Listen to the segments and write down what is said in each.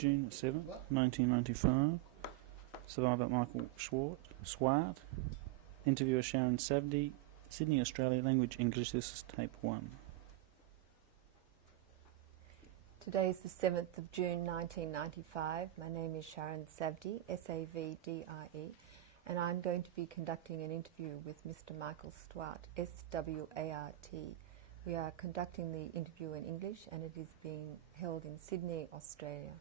June 7th, 1995. Survivor Michael Swart. Interviewer Sharon Savdy. Sydney, Australia. Language English. This is tape 1. Today is the 7th of June 1995. My name is Sharon Savdy, S-A-V-D-I-E, and I'm going to be conducting an interview with Mr. Michael Swart, S-W-A-R-T. We are conducting the interview in English, and it is being held in Sydney, Australia.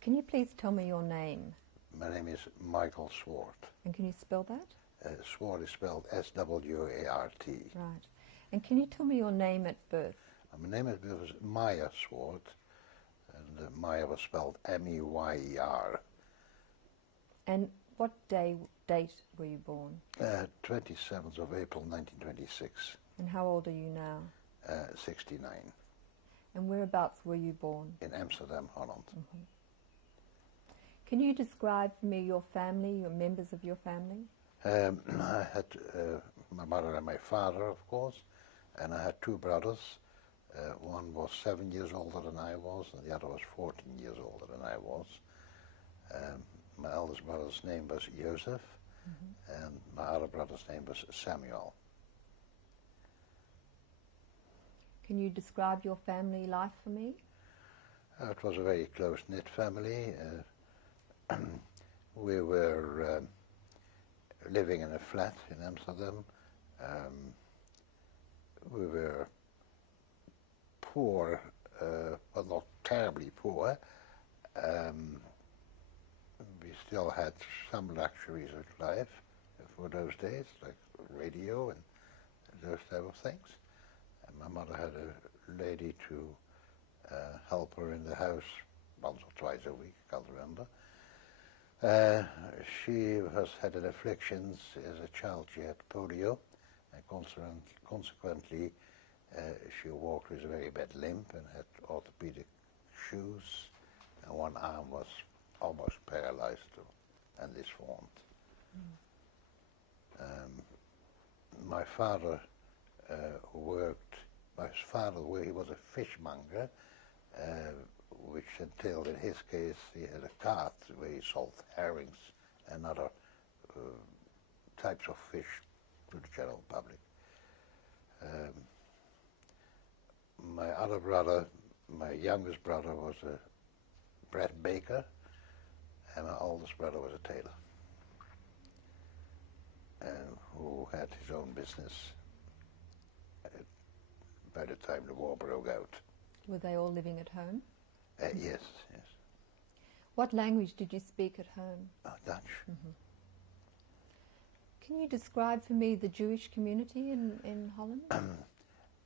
Can you please tell me your name? My name is Michael Swart. And can you spell that? Swart is spelled S-W-A-R-T. Right. And can you tell me your name at birth? My name at birth was Maya Swart, and Maya was spelled M-E-Y-E-R. And what date were you born? 27th of April 1926. And how old are you now? 69. And whereabouts were you born? In Amsterdam, Holland. Mm-hmm. Can you describe for me your family, your members of your family? I had my mother and my father, of course, and I had two brothers. One was 7 years older than I was, and the other was 14 years older than I was. My eldest brother's name was Joseph, and my other brother's name was Samuel. Can you describe your family life for me? It was a very close-knit family. We were living in a flat in Amsterdam. We were poor, but not terribly poor. We still had some luxuries of life for those days, like radio and those type of things. And my mother had a lady to help her in the house once or twice a week, I can't remember. She had an afflictions as a child. She had polio, and consequently she walked with a very bad limp and had orthopedic shoes, and one arm was almost paralyzed and disformed. My father he was a fishmonger, which entailed, in his case, he had a cart where he sold herrings and other types of fish to the general public. My other brother, my youngest brother, was a bread baker, and my oldest brother was a tailor, who had his own business by the time the war broke out. Were they all living at home? Yes. What language did you speak at home? Dutch. Mm-hmm. Can you describe for me the Jewish community in Holland?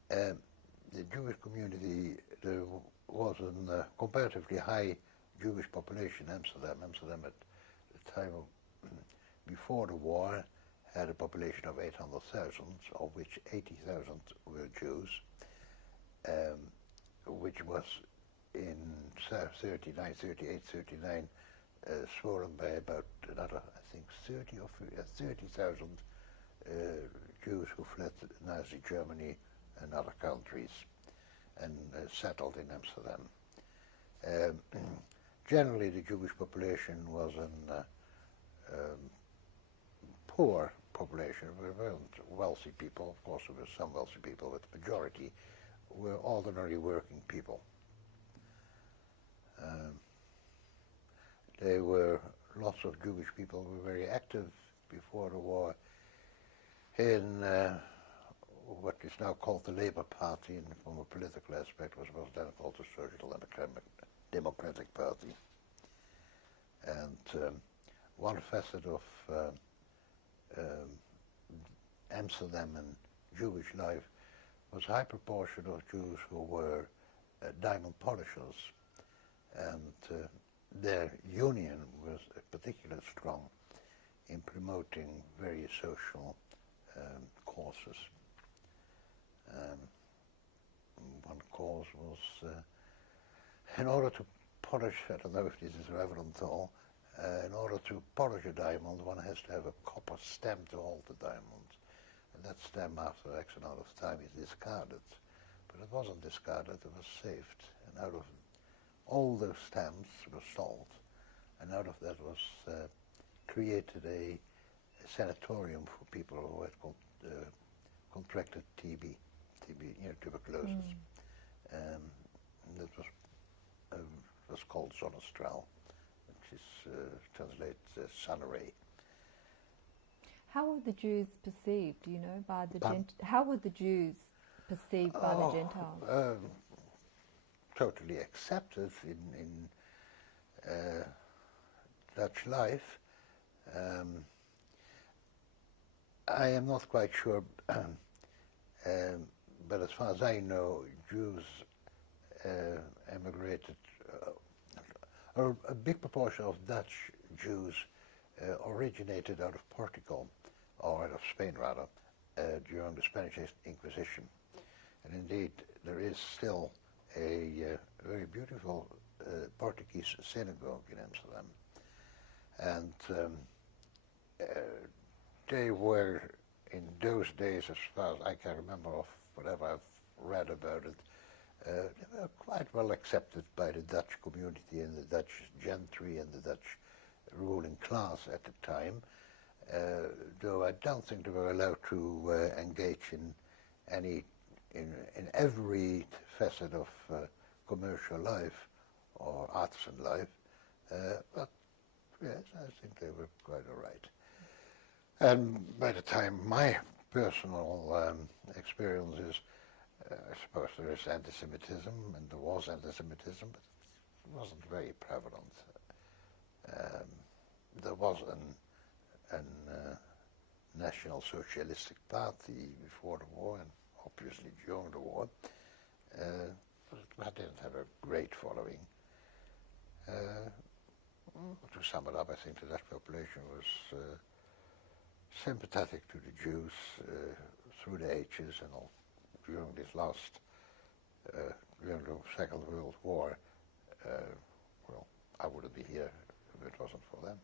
The Jewish community, there was a comparatively high Jewish population in Amsterdam. Amsterdam at the time before the war had a population of 800,000, of which 80,000 were Jews, which was in 39, 38, 39, swollen by about another, I think, 30,000 Jews who fled Nazi Germany and other countries and settled in Amsterdam. Generally, the Jewish population was a poor population. We weren't wealthy people. Of course, there were some wealthy people, but the majority were ordinary working people. There were lots of Jewish people who were very active before the war in what is now called the Labour Party, and from a political aspect was then called the Social Democratic Party. And one facet of Amsterdam and Jewish life was a high proportion of Jews who were diamond polishers, and their union was particularly strong in promoting various social causes. One cause was, in order to polish, I don't know if this is relevant at all, in order to polish a diamond, one has to have a copper stem to hold the diamond. And that stem, after X amount of time, is discarded. but it wasn't discarded, it was saved. And out of all those stamps were sold, and out of that was created a sanatorium for people who had contracted TB, tuberculosis. And that was called Zonnestraal, which is translated as sun ray. How were the Jews perceived, do you know, by the Pardon? How were the Jews perceived by the Gentiles? Totally accepted in Dutch life. I am not quite sure, but as far as I know, Jews emigrated, or a big proportion of Dutch Jews originated out of Portugal, or out of Spain rather, during the Spanish Inquisition. And indeed, there is still a very beautiful Portuguese synagogue in Amsterdam. And they were, in those days, as far as I can remember of whatever I've read about it, they were quite well accepted by the Dutch community and the Dutch gentry and the Dutch ruling class at the time, though I don't think they were allowed to engage in every facet of commercial life or artisan life, but yes, I think they were quite all right. And by the time my personal experience is, I suppose there is anti-Semitism, and there was anti-Semitism, but it wasn't very prevalent. There was a National Socialistic Party before the war, and obviously during the war, but I didn't have a great following. To sum it up, I think the Dutch population was sympathetic to the Jews through the ages, and all during this during the Second World War. Well, I wouldn't be here if it wasn't for them.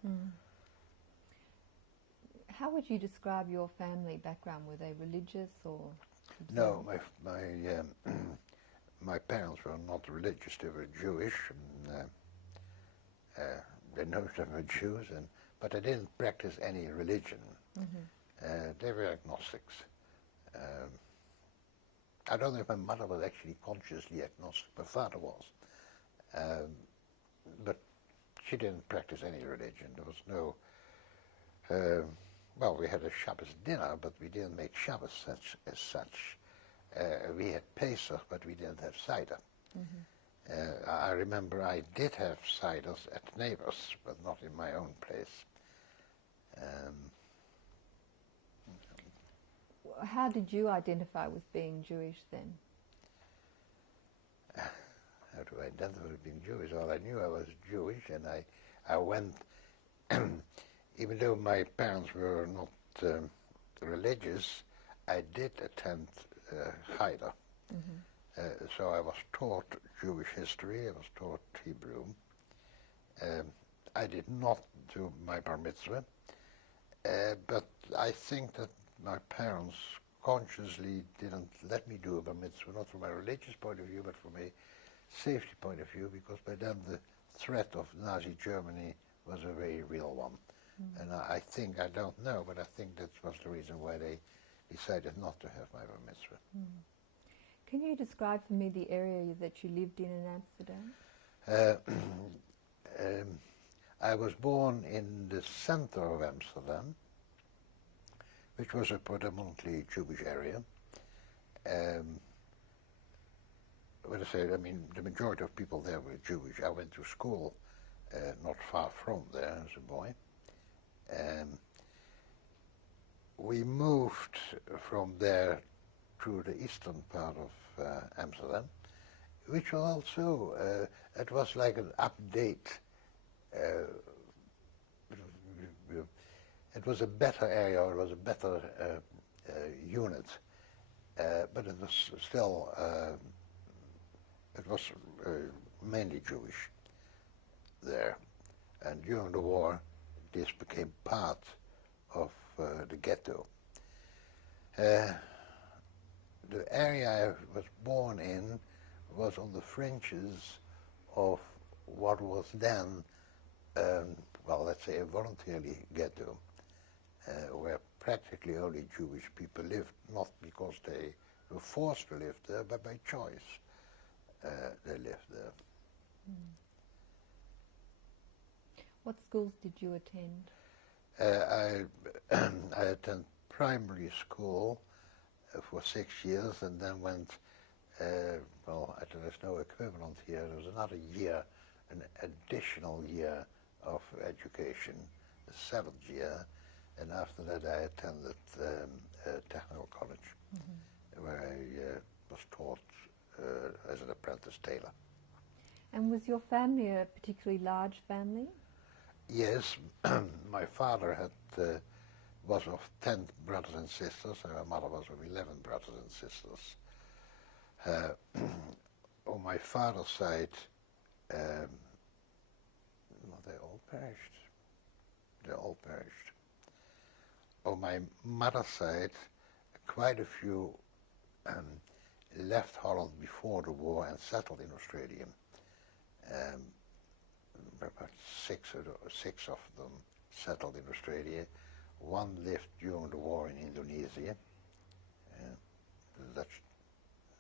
How would you describe your family background? Were they religious or? No, my parents were not religious. They were Jewish, and they know they were Jews, but they didn't practice any religion. They were agnostics. I don't know if my mother was actually consciously agnostic. My father was, but she didn't practice any religion. There was no. Well, we had a Shabbos dinner, but we didn't make Shabbos as such. We had Pesach, but we didn't have cider. I remember I did have ciders at neighbors, but not in my own place. How did you identify with being Jewish then? How do I identify with being Jewish? Well, I knew I was Jewish, and I went, even though my parents were not religious, I did attend Cheder. So I was taught Jewish history, I was taught Hebrew. I did not do my bar mitzvah, but I think that my parents consciously didn't let me do a bar mitzvah, not from a religious point of view, but from a safety point of view, because by then the threat of Nazi Germany was a very real one. And I think, I don't know, but I think that was the reason why they decided not to have my bar mitzvah. Can you describe for me the area that you lived in Amsterdam? I was born in the center of Amsterdam, which was a predominantly Jewish area. What I say, I mean, the majority of people there were Jewish. I went to school not far from there as a boy. We moved from there to the eastern part of Amsterdam, which was also, it was like an update. It was a better area, it was a better unit, but it was still, it was mainly Jewish there. And during the war, this became part of the ghetto. the area I was born in was on the fringes of what was then, well, let's say a voluntarily ghetto, where practically only Jewish people lived, not because they were forced to live there, but by choice they lived there. What schools did you attend? I attended primary school for 6 years and then went, well, there's no equivalent here, there was another year, an additional year of education, the 7th year, and after that I attended technical college, where I was taught as an apprentice tailor. And was your family a particularly large family? Yes, my father had was of 10 brothers and sisters, and my mother was of 11 brothers and sisters. On my father's side, well, they all perished. They all perished. On my mother's side, quite a few left Holland before the war and settled in Australia. About six of them settled in Australia. One lived during the war in Indonesia, the Dutch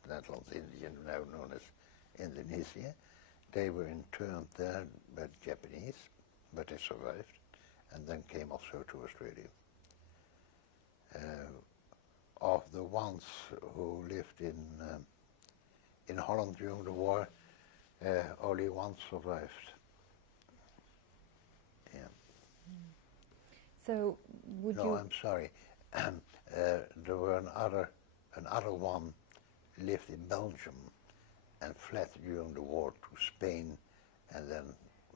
Netherlands, India, now known as Indonesia. They were interned there by the Japanese, but they survived, and then came also to Australia. Of the ones who lived in Holland during the war, only one survived. Yeah. So would No, you... I'm sorry. There were another one lived in Belgium and fled during the war to Spain and then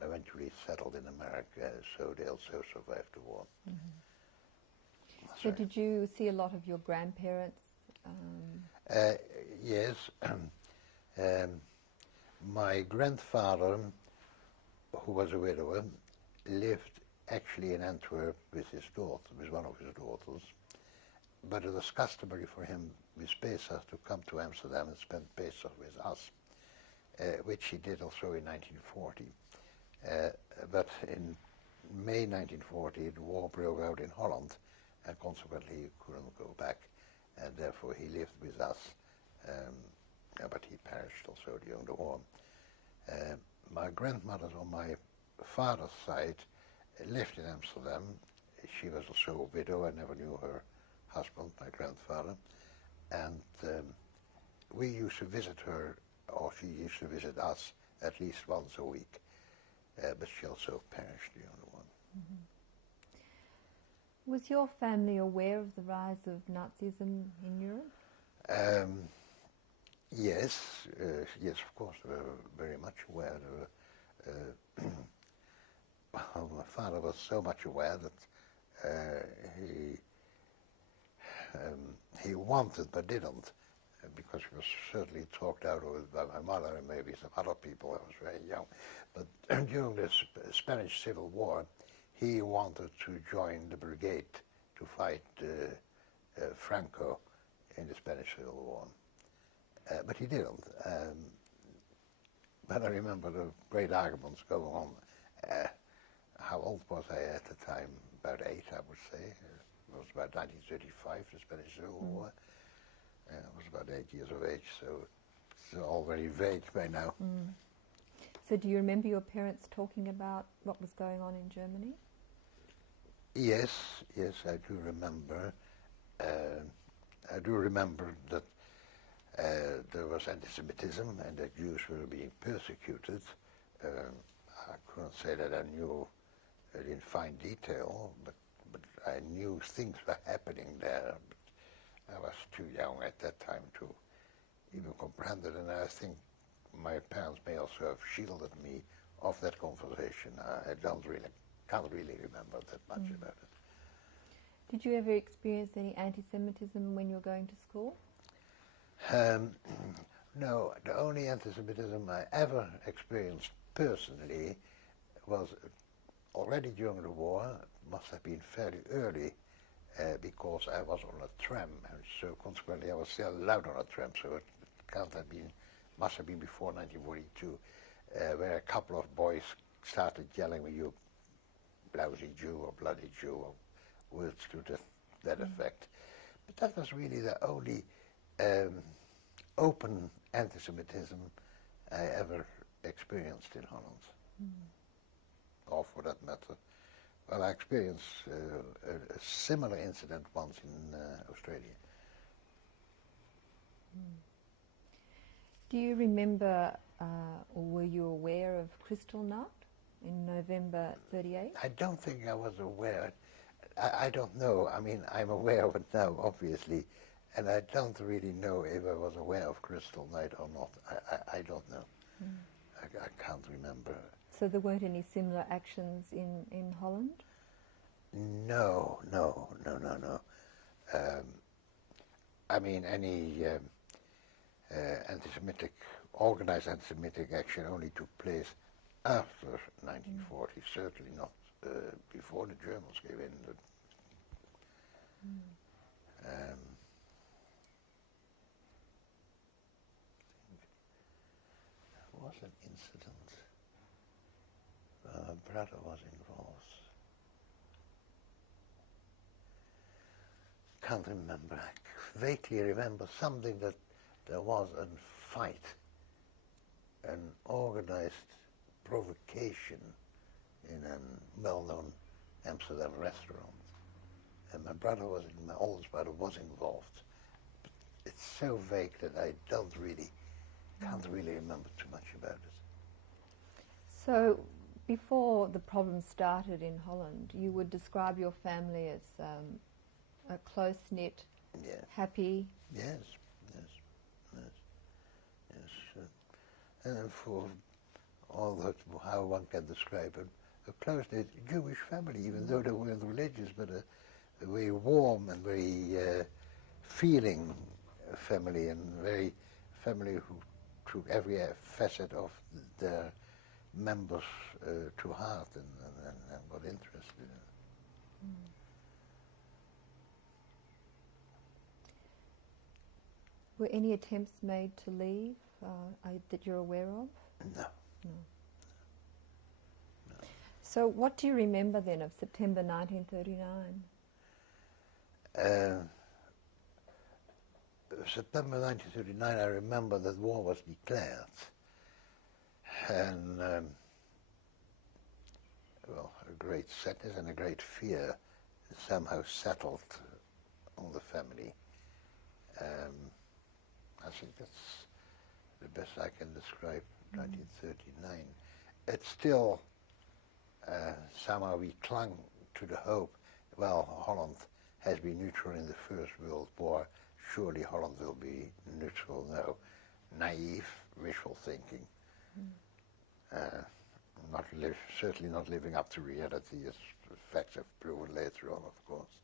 eventually settled in America, so they also survived the war. So did you see a lot of your grandparents? Yes. My grandfather, who was a widower, lived actually in Antwerp with his daughter, with one of his daughters, but it was customary for him with Pesach to come to Amsterdam and spend Pesach with us, which he did also in 1940. But in May 1940, the war broke out in Holland, and consequently he couldn't go back, and therefore he lived with us, but he perished also during the war. My grandmother on my father's side lived in Amsterdam. She was also a widow. I never knew her husband, my grandfather, and we used to visit her, or she used to visit us at least once a week, but she also perished during the war. Was your family aware of the rise of Nazism in Europe? Yes, yes, of course, we were very much aware. Well, my father was so much aware that he wanted but didn't, because he was certainly talked out of it by my mother and maybe some other people. I was very young. But during the Spanish Civil War, he wanted to join the brigade to fight Franco in the Spanish Civil War. But he didn't. But I remember the great arguments going on. How old was I at the time? About 8, I would say. It was about 1935, the Spanish Civil War. I was about 8 years of age, so it's all very vague by now. So do you remember your parents talking about what was going on in Germany? Yes, yes, I do remember. I do remember that there was anti-Semitism and that Jews were being persecuted. I couldn't say that I knew it in fine detail, but I knew things were happening there. But I was too young at that time to even comprehend it, and I think my parents may also have shielded me of that conversation. I can't really remember that much about it. Did you ever experience any anti-Semitism when you were going to school? No, the only anti-Semitism I ever experienced personally was already during the war. It must have been fairly early, because I was on a tram, and so consequently I was still allowed on a tram, so it must have been before 1942, where a couple of boys started yelling, "You blousy Jew," or "bloody Jew," or words to that effect. But that was really the only open anti-Semitism I ever experienced in Holland. Or for that matter, well, I experienced a similar incident once in Australia. Do you remember, or were you aware of Kristallnacht in November 38? I don't think I was aware. I don't know. I mean, I'm aware of it now, obviously, and I don't really know if I was aware of Kristallnacht or not. I don't know. I can't remember. So there weren't any similar actions in Holland? No. I mean, any organized anti-Semitic action only took place after 1940, certainly not before the Germans gave in. There was an incident where my brother was involved. Can't remember. I vaguely remember something that there was a fight, an organized provocation in a well-known Amsterdam restaurant, and my oldest brother was involved. But it's so vague that I can't really remember too much about it. So before the problem started in Holland, you would describe your family as a close-knit, happy. Yes. And for all that, how one can describe a close-knit Jewish family, even though they weren't religious, but a very warm and very feeling family, and very family who took every facet of their members to heart and got interested in it. Were any attempts made to leave that you're aware of? No. So what do you remember then of September 1939? September 1939, I remember that war was declared, and a great sadness and a great fear somehow settled on the family. I think that's the best I can describe 1939. It's still, somehow we clung to the hope, well, Holland has been neutral in the First World War, surely Holland will be neutral now. Naive, wishful thinking. Certainly not living up to reality, as facts have proven later on, of course.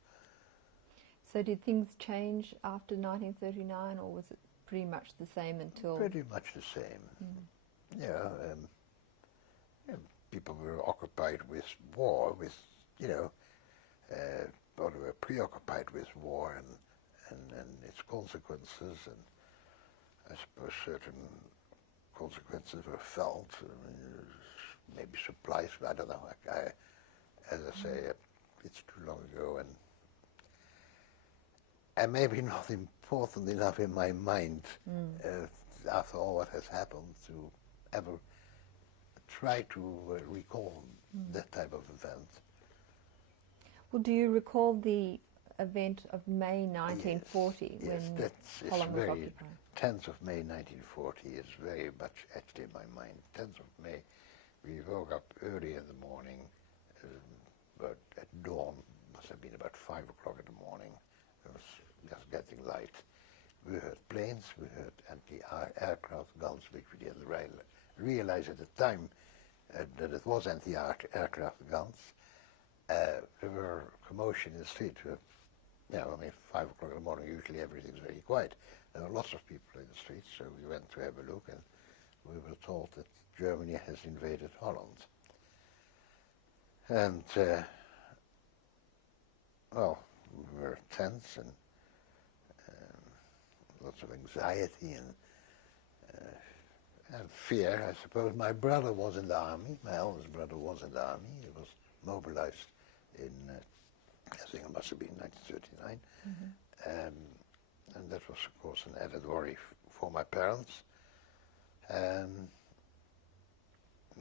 So did things change after 1939, or was it pretty much the same until... Pretty much the same. People were occupied with war, or they were preoccupied with war and its consequences, and I suppose certain consequences were felt, maybe supplies, I don't know. As I say, it's too long ago, and maybe not important enough in my mind, after all what has happened, to ever try to recall that type of event. Well, do you recall the event of May 1940 when Holland was occupied? 10th of May 1940 is very much etched in my mind. 10th of May, we woke up early in the morning, but at dawn, must have been about 5 o'clock in the morning. It was just getting light. We heard planes, we heard anti-aircraft guns, which we didn't realize at the time that it was anti-aircraft guns. There were commotion in the street. 5 o'clock in the morning, usually everything's very quiet. There were lots of people in the streets, so we went to have a look, and we were told that Germany has invaded Holland. And, we were tense and lots of anxiety and fear, I suppose. My brother was in the army. My eldest brother was in the army. He was mobilized in, I think it must have been 1939. And that was, of course, an added worry for my parents.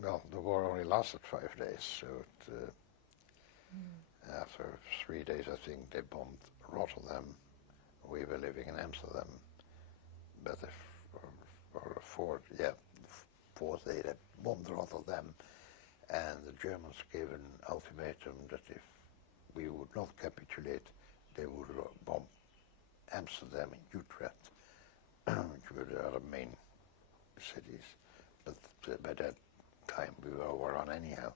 Well, the war only lasted 5 days, so after 3 days, I think, they bombed Rotterdam. We were living in Amsterdam, but fourth day they bombed Rotterdam, and the Germans gave an ultimatum that if we would not capitulate, they would bomb Amsterdam and Utrecht, which were the other main cities. But by that time we were overrun anyhow,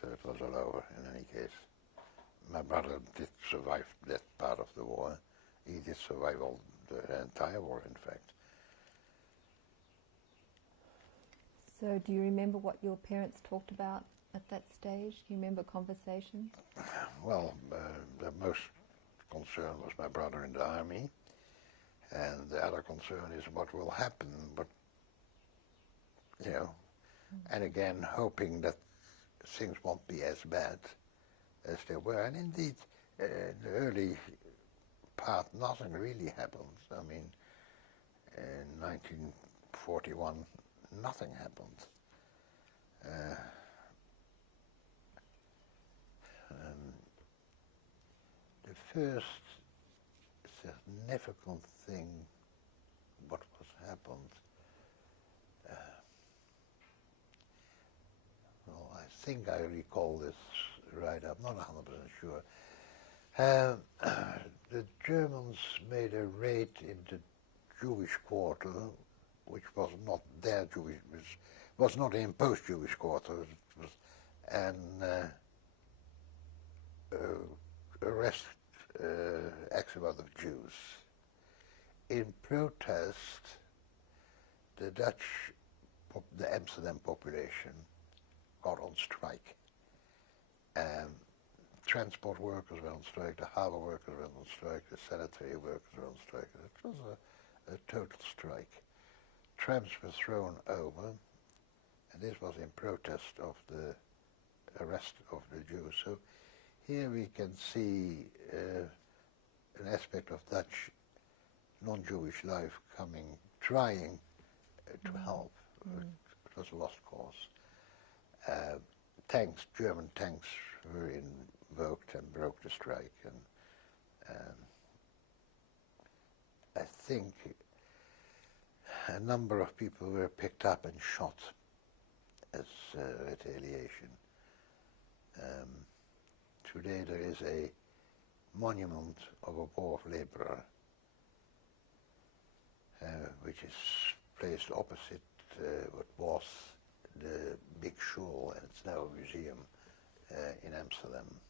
so it was all over in any case. My brother did survive that part of the war. He did survive the entire war, in fact. So do you remember what your parents talked about at that stage? Do you remember conversations? Well, the most concern was my brother in the army, and the other concern is what will happen, but, you know, and again, hoping that things won't be as bad as they were. And indeed, in the early part, nothing really happened. I mean, in 1941, nothing happened. The first significant thing what was happened, well, I think I recall this right, I'm not 100% sure. The Germans made a raid in the Jewish quarter, which was not their Jewish, was not an imposed Jewish quarter, it was, and arrest X amount of Jews. In protest, the Dutch, the Amsterdam population got on strike. Transport workers were on strike, the harbour workers were on strike, the sanitary workers were on strike. It was a total strike. Trams were thrown over, and this was in protest of the arrest of the Jews. So here we can see an aspect of Dutch non-Jewish life trying to help. It was a lost cause. German tanks were invoked and broke the strike, and I think a number of people were picked up and shot as retaliation. Today there is a monument of a wharf laborer which is placed opposite what was the Big Shoal, and it's now a museum in Amsterdam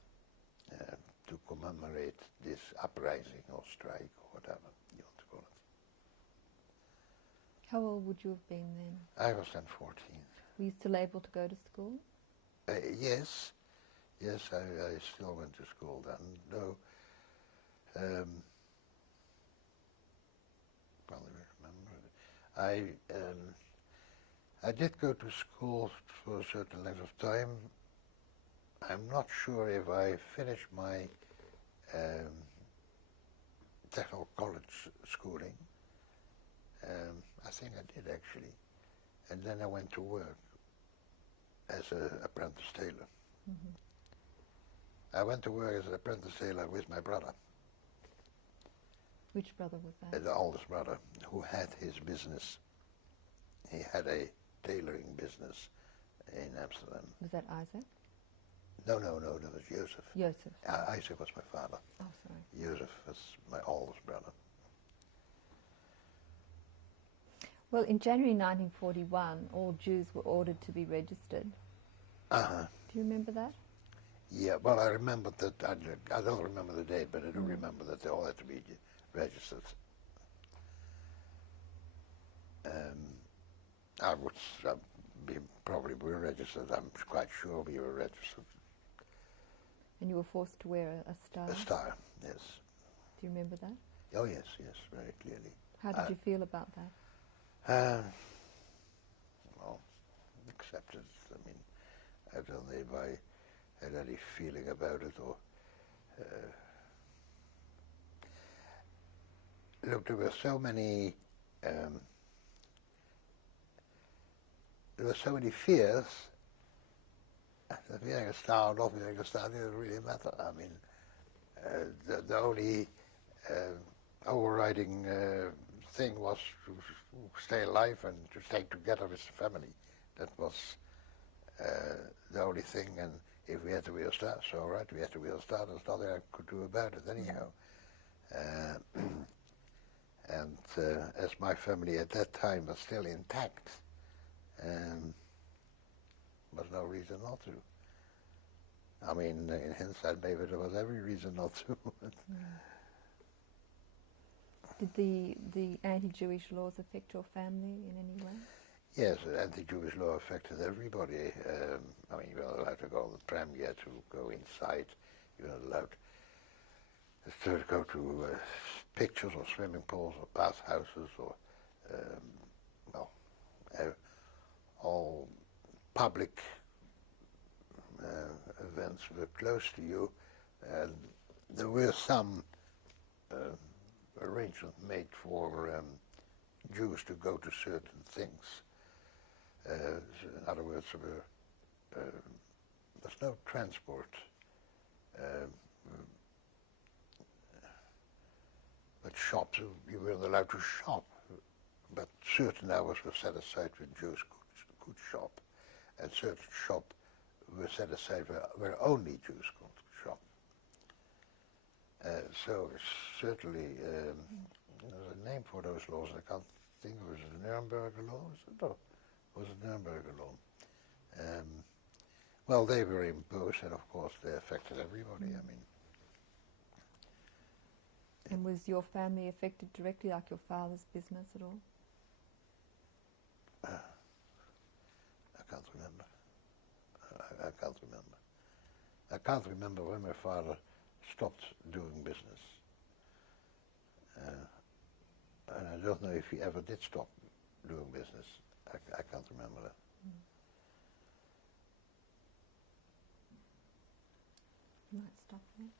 to commemorate this uprising or strike or whatever you want to call it. How old would you have been then? I was then 14. Were you still able to go to school? Yes, I still went to school then, though probably remember. I did go to school for a certain length of time. I'm not sure if I finished my technical college schooling. I think I did actually. And then I went to work as an apprentice tailor. I went to work as an apprentice tailor with my brother. Which brother was that? The oldest brother, who had his business. He had a tailoring business in Amsterdam. Was that Isaac? No, that was Joseph. Joseph. Isaac was my father. Oh, sorry. Joseph was my oldest brother. Well, in January 1941, all Jews were ordered to be registered. Uh-huh. Do you remember that? Yeah, well, I remember that. I don't remember the date, but I do remember that they all had to be registered. I would probably be registered. I'm quite sure we were registered. And you were forced to wear a star? A star, yes. Do you remember that? Oh yes, yes, very clearly. How did you feel about that? Well, accepted. I mean, I don't know if I had any feeling about it or... look, there were so many... there were so many fears that wearing a star or not wearing a star didn't really matter. I mean, the only overriding thing was to stay alive and to stay together with the family. That was the only thing, and if we had to wear a star, so all right, we had to wear a star, there's nothing I could do about it anyhow. And as my family at that time was still intact, was no reason not to. I mean, in hindsight, maybe there was every reason not to. Did the anti-Jewish laws affect your family in any way? Yes, the anti-Jewish law affected everybody. I mean, you weren't allowed to go on the tram yet, to go inside. You weren't allowed to go to pictures or swimming pools or bathhouses or, well, all public events were close to you, and there were some arrangements made for Jews to go to certain things. In other words, there's no transport, but shops, you weren't allowed to shop, but certain hours were set aside for Jews could shop, and certain shops were set aside where only Jews could shop. So certainly, there's a name for those laws. I can't think of it. Was it the Nuremberg law? No, it was the Nuremberg law. Well, they were imposed, and of course they affected everybody. I mean. And was your family affected directly, like your father's business at all? I can't remember. I can't remember. I can't remember when my father stopped doing business. And I don't know if he ever did stop doing business. I can't remember that. You might stop there.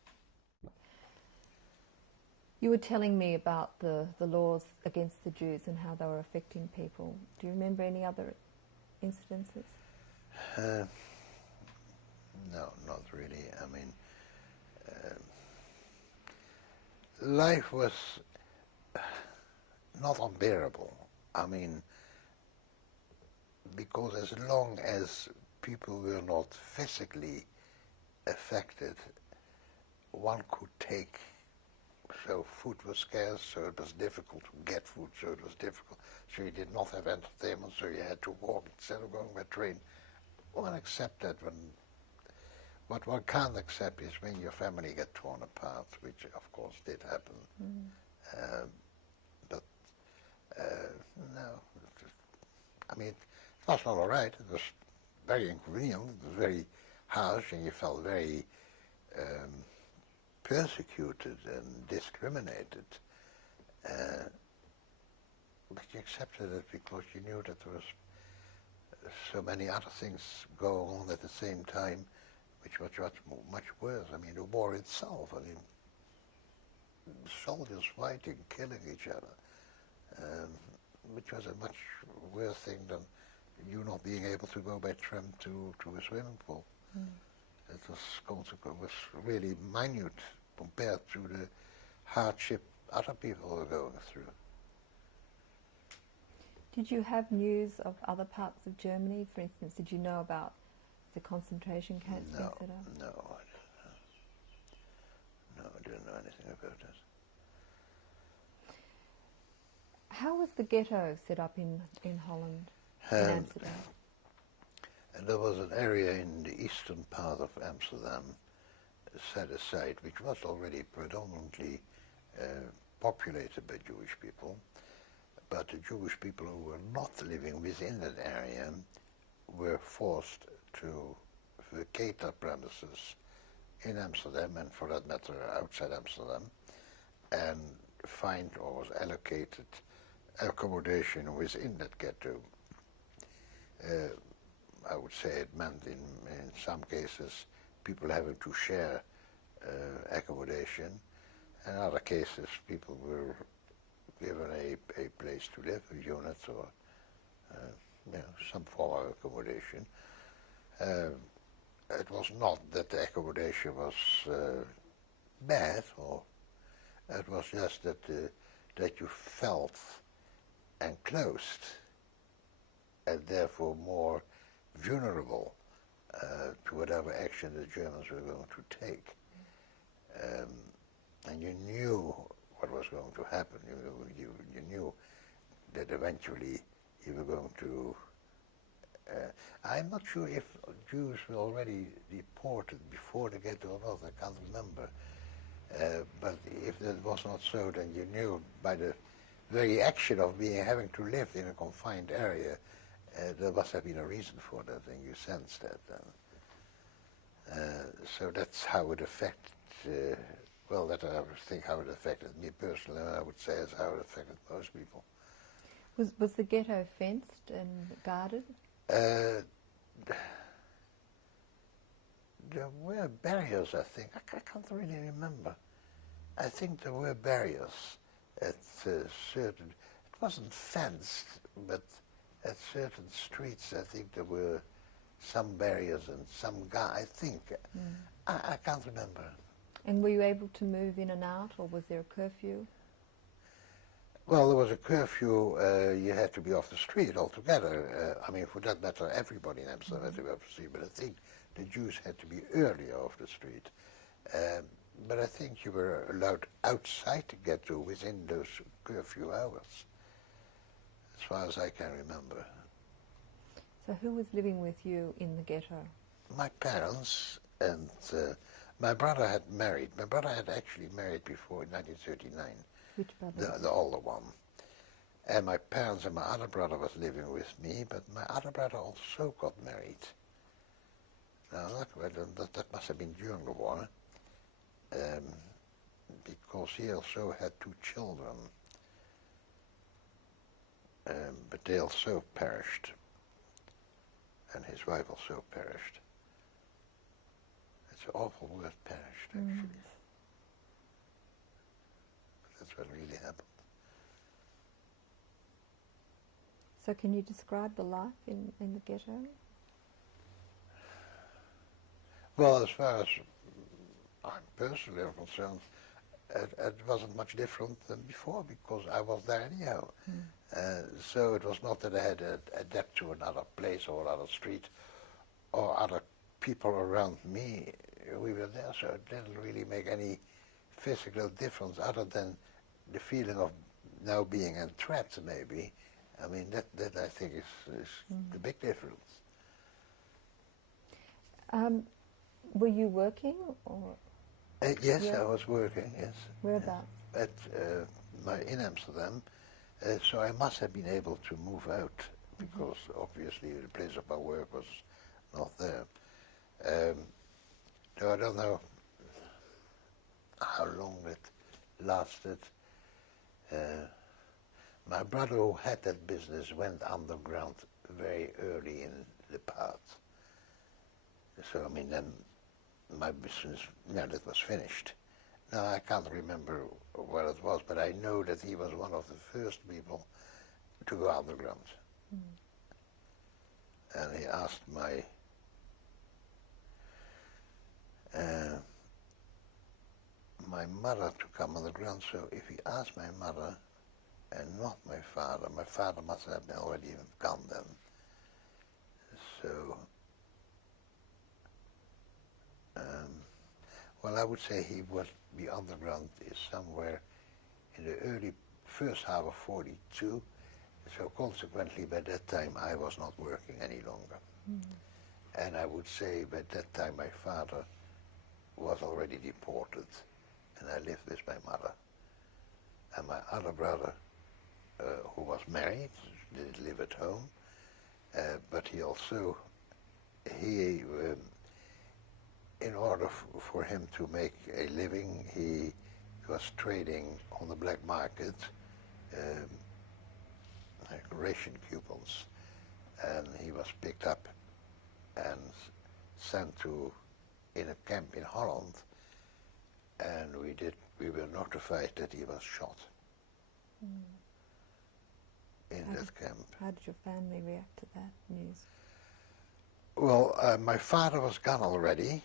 You were telling me about the laws against the Jews and how they were affecting people. Do you remember any other incidences? No, not really. I mean, life was not unbearable. I mean, because as long as people were not physically affected, one could take. So food was scarce, so it was difficult to get food, so it was difficult. So you did not have entertainment, so you had to walk instead of going by train. One accept that what one can't accept is when your family get torn apart, which of course did happen. But no, I mean, it was not all right. It was very inconvenient, it was very harsh, and you felt very persecuted and discriminated. But you accepted it because you knew that there was so many other things going on at the same time, which was much worse. I mean, the war itself, I mean, soldiers fighting, killing each other, which was a much worse thing than you not being able to go by tram to a swimming pool. It was really minute compared to the hardship other people were going through. Did you have news of other parts of Germany? For instance, did you know about the concentration camps being set up? No, I didn't know anything about that. How was the ghetto set up in Holland, in Amsterdam? And there was an area in the eastern part of Amsterdam set aside, which was already predominantly populated by Jewish people, but the Jewish people who were not living within that area were forced to vacate their premises in Amsterdam, and for that matter outside Amsterdam, and find or was allocated accommodation within that ghetto. I would say it meant in some cases people having to share accommodation, and in other cases people were given a place to live, a unit or some form of accommodation. It was not that the accommodation was bad, or it was just that you felt enclosed and therefore more vulnerable to whatever action the Germans were going to take. And you knew what was going to happen. You knew that eventually you were going to... I'm not sure if Jews were already deported before the ghetto or not, I can't remember. But if that was not so, then you knew by the very action of having to live in a confined area, there must have been a reason for that, and you sensed that then. So that's how it affected, well, that I think how it affected me personally, and I would say is how it affected most people. Was the ghetto fenced and guarded? There were barriers, I think. I can't really remember. I think there were barriers at certain... It wasn't fenced, but at certain streets I think there were some barriers and some I think. I can't remember. And were you able to move in and out, or was there a curfew? Well, there was a curfew. You had to be off the street altogether. I mean, for that matter, everybody in Amsterdam had to be off the street, but I think the Jews had to be earlier off the street. But I think you were allowed outside the ghetto within those curfew hours, as far as I can remember. So who was living with you in the ghetto? My parents and my brother had married. My brother had actually married before in 1939. Which brother? The older one. And my parents and my other brother was living with me, but my other brother also got married. Now, that must have been during the war, because he also had 2 children, but they also perished, and his wife also perished. It's an awful word, perished, actually. That's what really happened. So can you describe the life in the ghetto? Well, as far as I'm personally concerned, it wasn't much different than before, because I was there anyhow. So it was not that I had to adapt to another place or another street or other people around me. We were there, so it didn't really make any physical difference other than the feeling of now being entrapped, maybe. I mean, that I think is the big difference. Were you working, or? Yes, I was working, yes. Whereabouts? In Amsterdam, so I must have been able to move out, because obviously the place of my work was not there. So I don't know how long it lasted. My brother, who had that business, went underground very early in the path. So, I mean, then my business, that was finished. Now, I can't remember what it was, but I know that he was one of the first people to go underground. And he asked my mother to come underground, so if he asked my mother and not my father must have already gone then. So, well, I would say he would be underground is somewhere in the early first half of 42, so consequently by that time I was not working any longer. And I would say by that time my father was already deported, and I lived with my mother. And my other brother, who was married, did live at home, but he in order for him to make a living, he was trading on the black market like ration coupons, and he was picked up and sent to in a camp in Holland, and we were notified that he was shot in that camp. How did your family react to that news? Well, my father was gone already.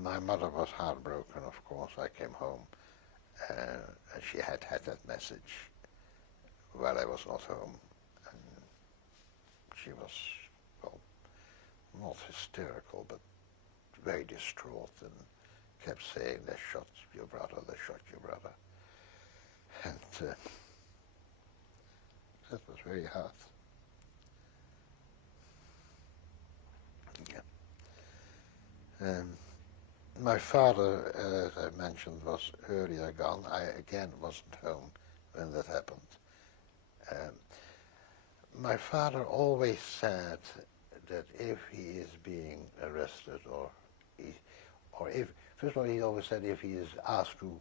My mother was heartbroken, of course. I came home, and she had that message while I was not home. And she was, well, not hysterical, but very distraught, and kept saying, "They shot your brother, they shot your brother." And that was very hard. Yeah. My father, as I mentioned, was earlier gone. I again wasn't home when that happened. My father always said that if he is being arrested, or if, first of all, he always said if he is asked to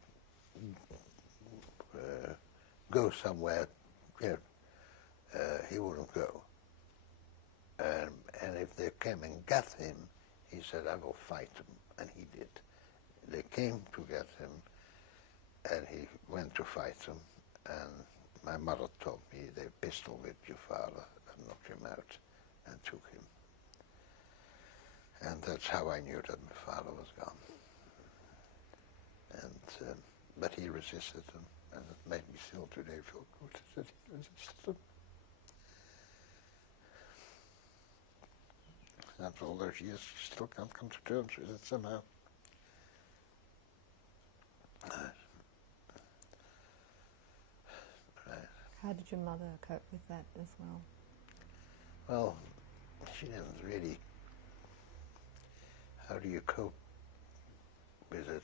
go somewhere, he wouldn't go. And if they came and got him, he said, "I will fight them," and he did. They came to get him, and he went to fight them, and my mother told me they pistol whipped your father and knocked him out and took him. And that's how I knew that my father was gone. And but he resisted them, and it made me still today feel good that he resisted them. After all those years, you still can't come to terms with it somehow. Right. How did your mother cope with that as well? Well, she didn't really. How do you cope with it?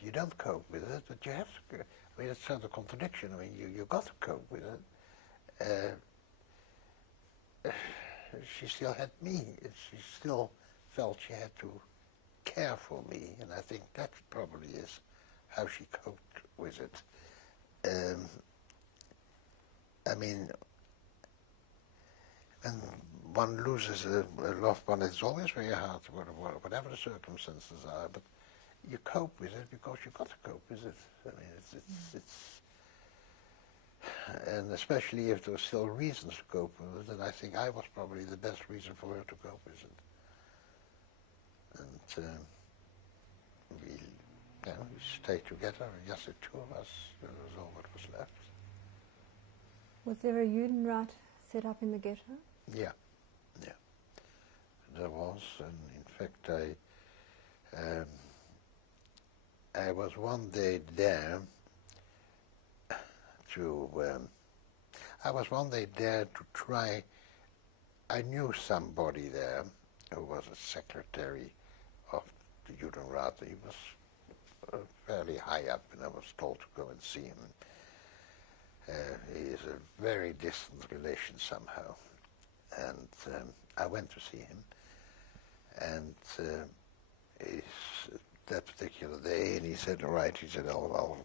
You don't cope with it, but you have to. I mean, it's not a contradiction. I mean, you got to cope with it. She still had me. She still felt she had to care for me, and I think that probably is how she coped with it. I mean, when one loses a loved one, it's always very hard, whatever the circumstances are, but you cope with it because you've got to cope with it. I mean, it's and especially if there were still reasons to cope with it, and I think I was probably the best reason for her to cope with it. And we stayed together, and just the two of us, that was all what was left. Was there a Judenrat set up in the ghetto? Yeah. There was, and in fact I was one day there to try. I knew somebody there who was a secretary of the Judenrat. He was fairly high up, and I was told to go and see him. He is a very distant relation somehow, and I went to see him, and that particular day, and he said, "All right," he said, I'll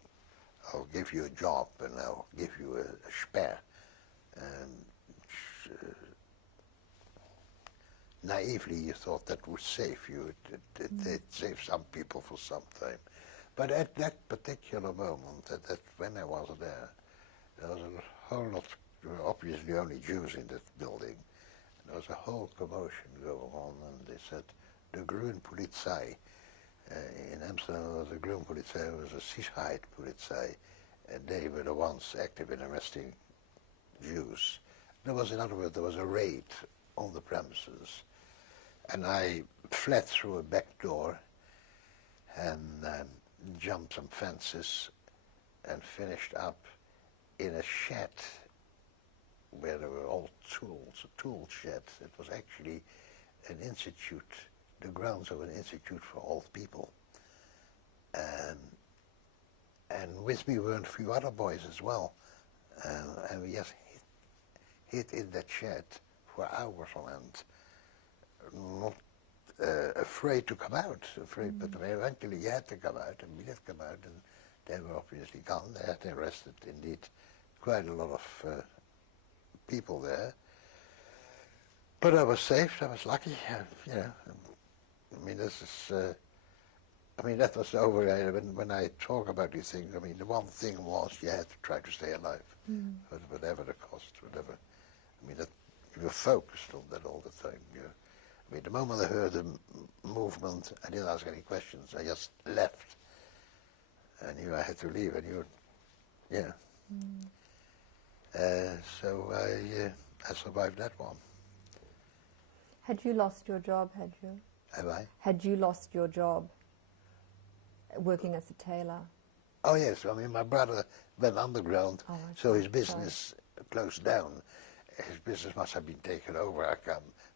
give you a job, and I'll give you a spare." And naively, you thought that would save you. It saved some people for some time. But at that particular moment, that when I was there was a whole lot, there were obviously only Jews in that building. And there was a whole commotion going on, and they said, the Grüne Polizei. In Amsterdam, was the Grüne Polizei, was a Sicherheitspolizei, and they were the ones active in arresting Jews. There was, in other words, there was a raid on the premises, and I fled through a back door and jumped some fences and finished up in a shed where there were all tools, a tool shed. It was actually an institute, the grounds of an institute for old people. And with me were a few other boys as well. And we just hid in that shed for hours on end, not afraid to come out, but eventually you had to come out, and we did come out, and they were obviously gone. They had arrested, indeed, quite a lot of people there. But I was safe, I was lucky, you know. I mean, this is, I mean, that was over. When I talk about these things, I mean, the one thing was you had to try to stay alive, whatever the cost, whatever. I mean, that you were focused on that all the time. I mean, the moment I heard the movement, I didn't ask any questions. I just left. I knew I had to leave. I knew, yeah. So I survived that one. Had you lost your job, had you? Have I? Had you lost your job working as a tailor? Oh, yes. I mean, my brother went underground, so his business closed down. His business must have been taken over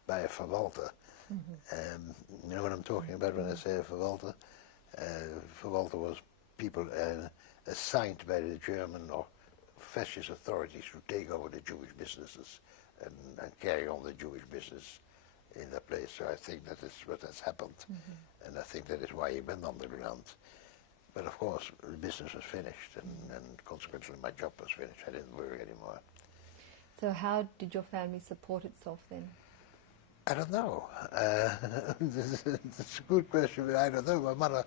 by a verwalter. You know what I'm talking about when I say a verwalter? Verwalter was people assigned by the German or fascist authorities to take over the Jewish businesses and carry on the Jewish business in that place. So I think that is what has happened, and I think that is why he went underground. But of course, the business was finished, and consequently my job was finished. I didn't work anymore. So how did your family support itself then? I don't know. It's a good question, but I don't know. My mother,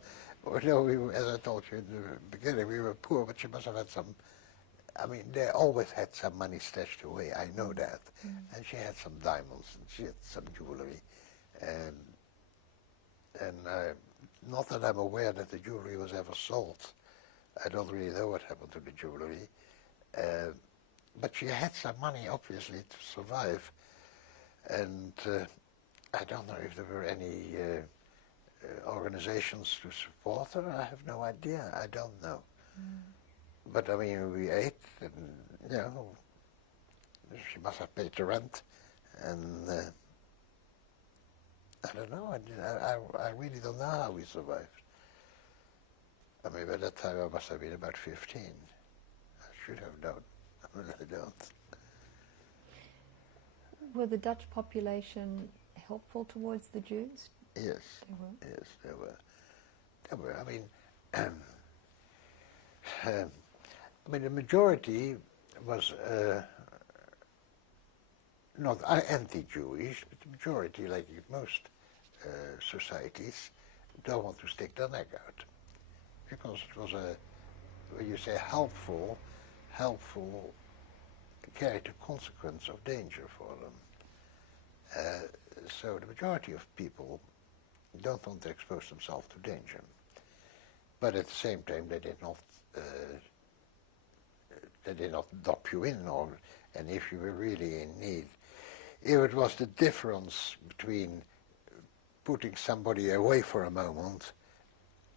you know, as I told you in the beginning, we were poor, but she must have had some, I mean, they always had some money stashed away, I know that. And she had some diamonds, and she had some jewelry. And not that I'm aware that the jewelry was ever sold. I don't really know what happened to the jewelry. But she had some money, obviously, to survive. And I don't know if there were any organizations to support her. I have no idea. I don't know. But I mean, we ate, and you know, she must have paid the rent, and I don't know. I really don't know how we survived. I mean, by that time I must have been about 15. I should have known. I mean, I don't. Were the Dutch population helpful towards the Jews? Yes. They were? Yes, they were. They were. I mean, the majority was not anti-Jewish, but the majority, like in most societies, don't want to stick their neck out. Because it was when you say helpful carried the consequence of danger for them. So the majority of people don't want to expose themselves to danger. But at the same time, they did not drop you in, and if you were really in need, if it was the difference between putting somebody away for a moment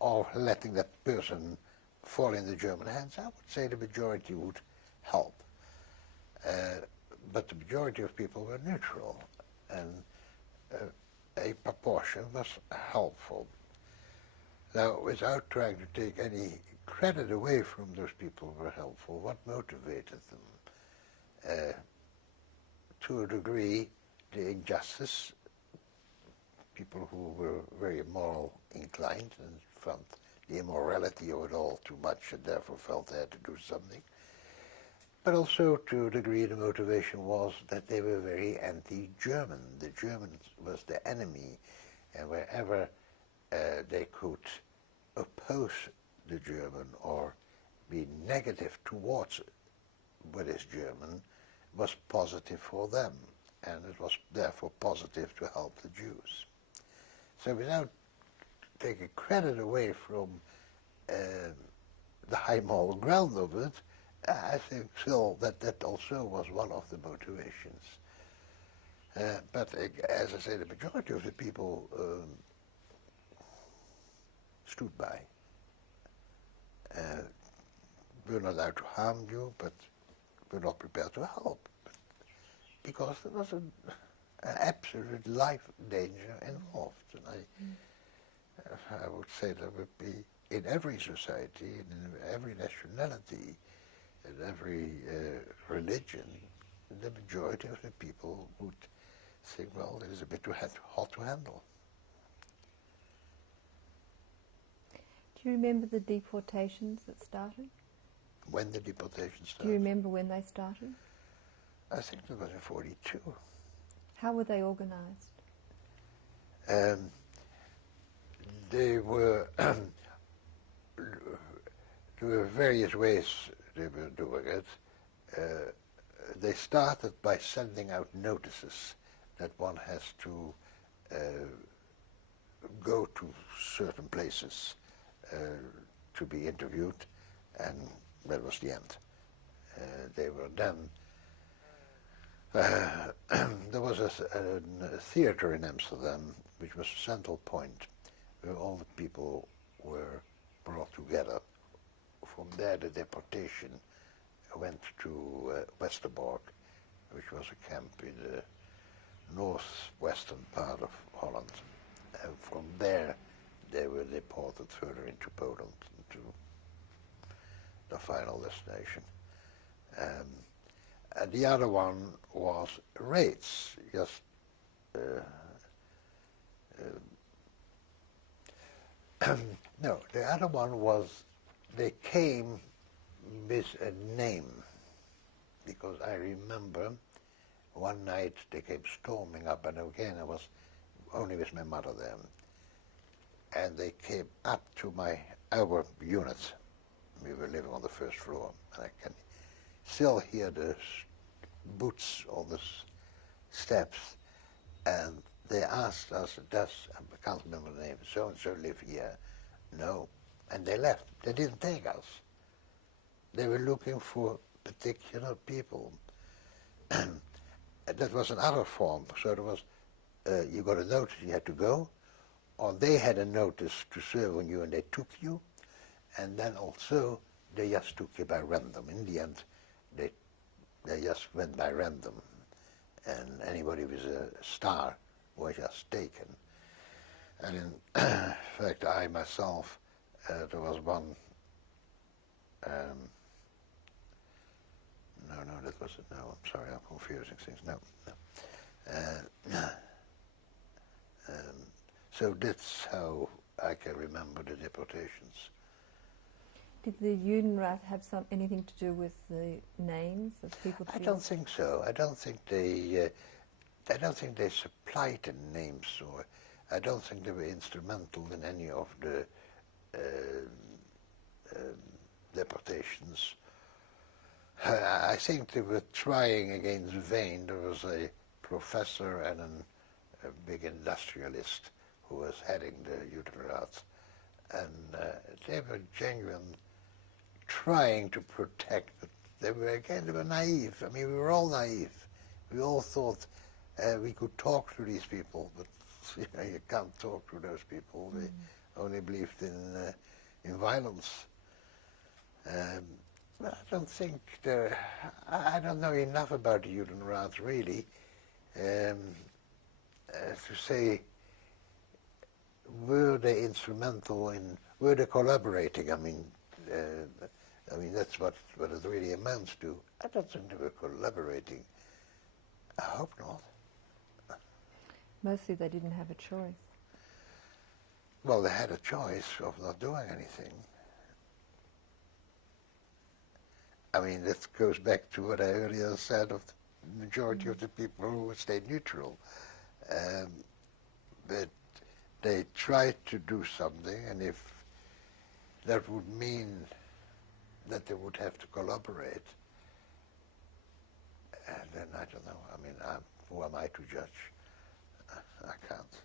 or letting that person fall in the German hands, I would say the majority would help. But the majority of people were neutral, and a proportion was helpful. Now, without trying to take any credit away from those people who were helpful, what motivated them? To a degree, the injustice, people who were very moral inclined and found the immorality of it all too much and therefore felt they had to do something. But also, to a degree, the motivation was that they were very anti-German. The Germans was the enemy, and wherever they could oppose the German or be negative towards what is German was positive for them, and it was therefore positive to help the Jews. So without taking credit away from the high moral ground of it, I think still that also was one of the motivations. But as I say, the majority of the people stood by. We're not out to harm you, but we're not prepared to help. Because there was an absolute life danger involved. And I would say there would be, in every society, in every nationality, in every religion, the majority of the people would think, well, it is a bit too hot to handle. Do you remember the deportations that started? When the deportation started? Do you remember when they started? I think it was in 42. How were they organised? They were, there were various ways they were doing it. They started by sending out notices that one has to go to certain places to be interviewed, and that was the end. They were then, there was a theater in Amsterdam, which was a central point, where all the people were brought together. From there, the deportation went to Westerbork, which was a camp in the northwestern part of Holland. And from there, they were deported further into Poland, into the final destination. And the other one was raids, just no, the other one was they came with a name, because I remember one night they came storming up, and again I was only with my mother then, and they came up to our unit. We were living on the first floor, and I can still hear the boots on the steps, and they asked us, I can't remember the name, so-and-so live here? No. And they left. They didn't take us. They were looking for particular people. And that was another form. So there was, you got a notice, you had to go, or they had a notice to serve on you and they took you, and then also they just took you by random. In the end, they just went by random, and anybody with a star was just taken. And in fact, I myself, there was one, no, that wasn't, no, I'm sorry, I'm confusing things, no. So that's how I can remember the deportations. Did the Judenrat have anything to do with the names of people? I don't think so. I don't think they supplied the names, or I don't think they were instrumental in any of the deportations. I think they were trying against Veen. There was a professor and a big industrialist who was heading the Judenrat, and they were genuine, trying to protect, but they were naive. I mean, we were all naive. We all thought we could talk to these people, but you can't talk to those people. They only believed in violence. But I don't think I don't know enough about the Judenrat really to say were they instrumental in, were they collaborating? I mean, that's what it really amounts to. I don't think they were collaborating. I hope not. Mostly they didn't have a choice. Well, they had a choice of not doing anything. I mean, that goes back to what I earlier said of the majority of the people who stayed neutral. But they tried to do something, and if that would mean that they would have to collaborate, then I don't know. I mean, who am I to judge? I can't.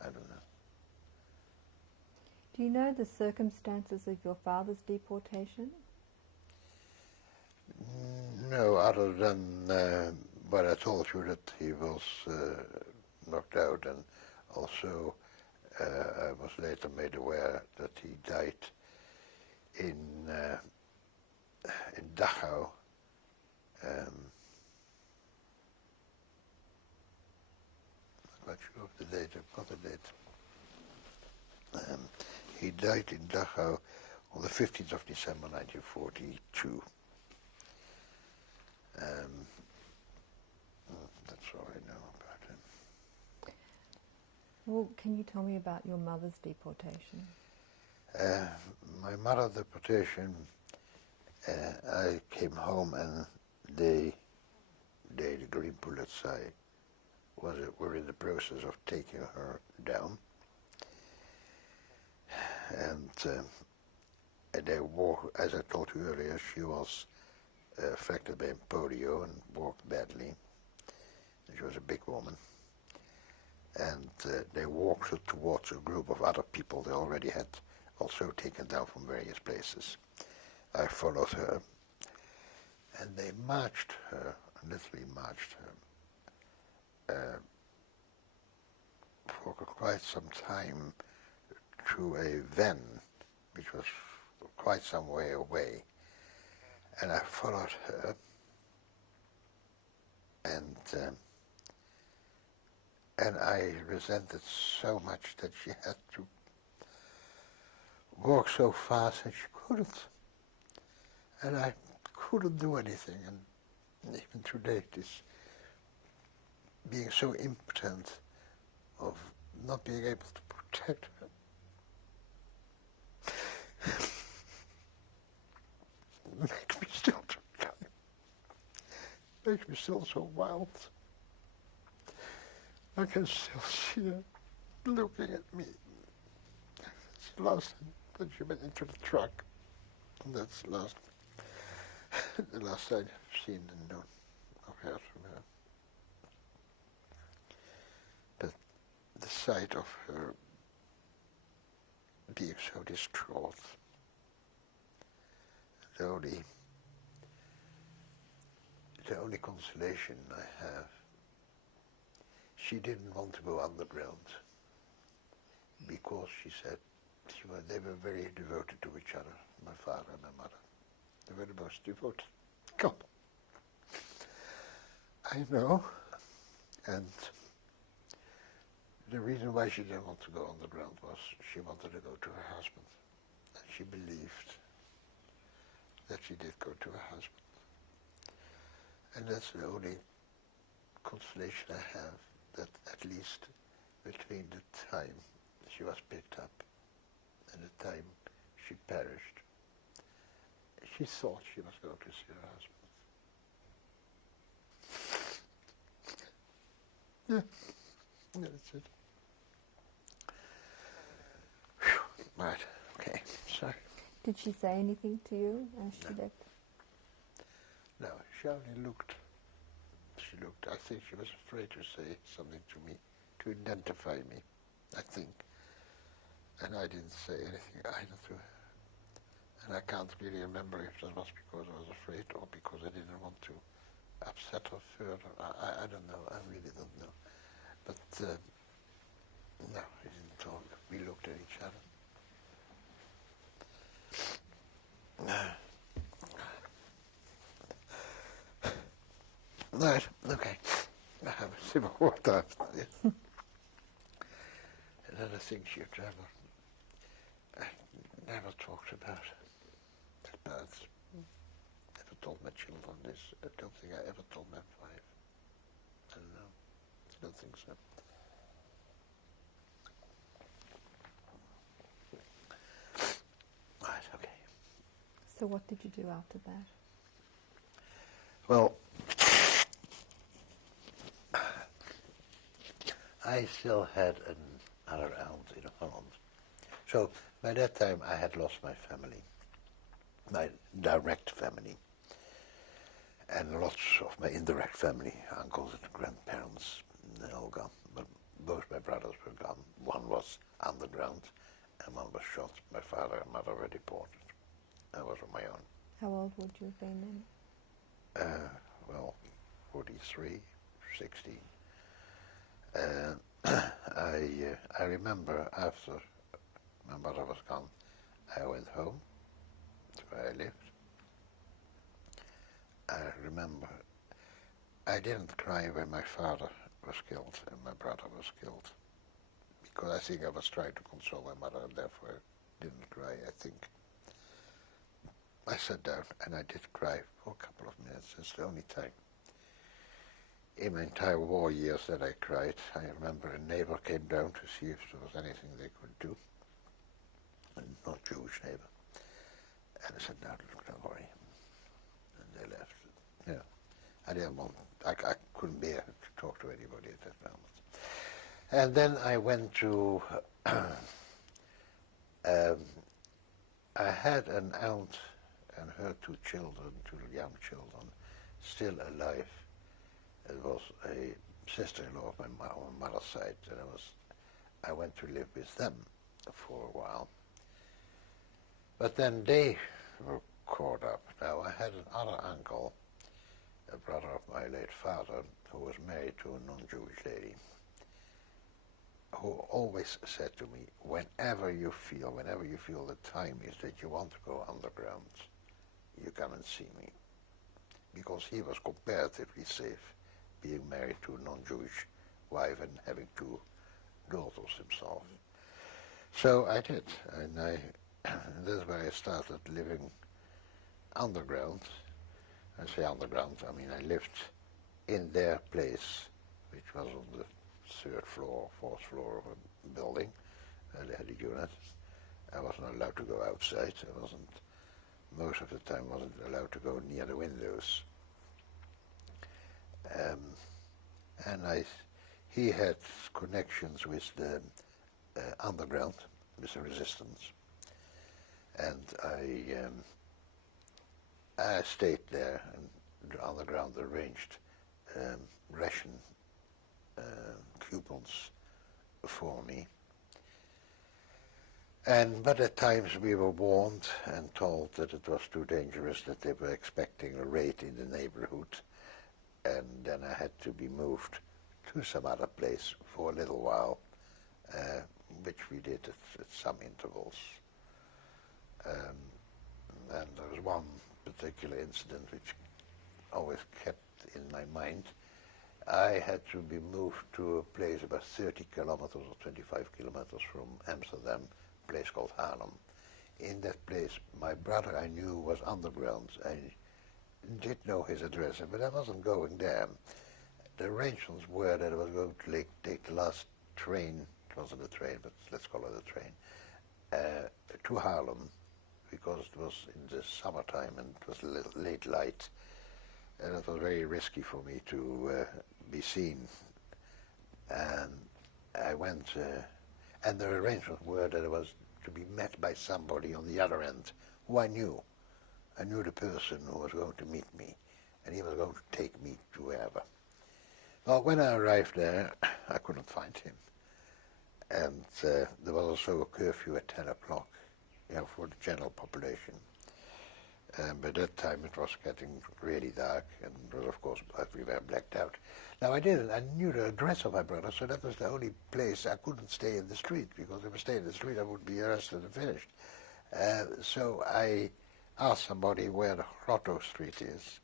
I don't know. Do you know the circumstances of your father's deportation? No, other than what I told you, that he was knocked out, and also I was later made aware that he died in Dachau. I'm not sure of the date. I've got the date. He died in Dachau on the 15th of December 1942. That's all I know about him. Well, can you tell me about your mother's deportation? My mother's deportation, I came home and the Green Bullets, were in the process of taking her down. And they walked, as I told you earlier, she was affected by polio and walked badly. She was a big woman. And they walked towards a group of other people they already had also taken down from various places. I followed her, and they marched her, literally marched her, for quite some time to a van, which was quite some way away. And I followed her, and I resented so much that she had to walk so fast and she couldn't. And I couldn't do anything. And even today, this being so impotent of not being able to protect her. Makes me still makes me still so wild. I can still see her looking at me. It's the last time that she went into the truck. And that's the last I've seen and known or heard from her. But the sight of her being so distraught, the only consolation I have, she didn't want to go underground because she said they were very devoted to each other, my father and my mother. They were the most devoted couple. I know, and the reason why she didn't want to go underground was she wanted to go to her husband, and she believed that she did go to her husband. And that's the only consolation I have, that at least between the time she was picked up and the time she perished, she thought she was going to see her husband. Yeah, that's it. Whew. Right, okay, sorry. Did she say anything to you as she left? No, she only looked. I think she was afraid to say something to me, to identify me, I think. And I didn't say anything either to her. And I can't really remember if that was because I was afraid or because I didn't want to upset her further. I don't know, I really don't know. But no, we didn't talk. We looked at each other. Right, okay. I have a sip of water after this. Another thing she I never talked about. Never told my children this. I don't think I ever told my wife. I don't know. I don't think so. Right, okay. So what did you do after that? Well, I still had another aunt in Holland. So by that time I had lost my family, my direct family, and lots of my indirect family, uncles and grandparents, they're all gone. But both my brothers were gone. One was underground and one was shot. My father and mother were deported. I was on my own. How old would you have been then? Well, 43, 60. I remember after my mother was gone, I went home to where I lived. I remember I didn't cry when my father was killed and my brother was killed, because I think I was trying to console my mother and therefore I didn't cry, I think. I sat down and I did cry for a couple of minutes. It's the only time. in my entire war years that I cried. I remember a neighbor came down to see if there was anything they could do, a not Jewish neighbor. And I said, no, look, don't worry. And they left. Yeah. I didn't want, I couldn't bear to talk to anybody at that moment. And then I went to, I had an aunt and her two children, two young children, still alive. It was a sister-in-law of my mother's side, and I went to live with them for a while. But then they were caught up. Now, I had another uncle, a brother of my late father, who was married to a non-Jewish lady, who always said to me, whenever you feel the time is that you want to go underground, you come and see me. Because he was comparatively safe, being married to a non-Jewish wife and having two daughters himself. So I did, and that's where I started living underground. I say underground, I mean I lived in their place, which was on the third floor, fourth floor of a building. They had a unit. I wasn't allowed to go outside. Most of the time wasn't allowed to go near the windows. And he had connections with the underground, with the resistance. And I stayed there, and the underground arranged ration coupons for me. But at times we were warned and told that it was too dangerous, that they were expecting a raid in the neighborhood, and then I had to be moved to some other place for a little while, which we did at some intervals. And there was one particular incident which always kept in my mind. I had to be moved to a place about 30 kilometers or 25 kilometers from Amsterdam, a place called Haarlem. In that place, my brother I knew was underground. I did know his address, but I wasn't going there. The arrangements were that I was going to take the last train, it wasn't a train, but let's call it a train, to Haarlem, because it was in the summertime and it was a little late light, and it was very risky for me to be seen. And I went, and the arrangements were that I was to be met by somebody on the other end who I knew. I knew the person who was going to meet me, and he was going to take me to wherever. Well, when I arrived there, I couldn't find him. And there was also a curfew at 10 o'clock, for the general population. By that time it was getting really dark, and it was, of course, everywhere blacked out. Now I knew the address of my brother, so that was the only place. I couldn't stay in the street, because if I stayed in the street I would be arrested and finished. So I asked somebody where the Grotto Street is,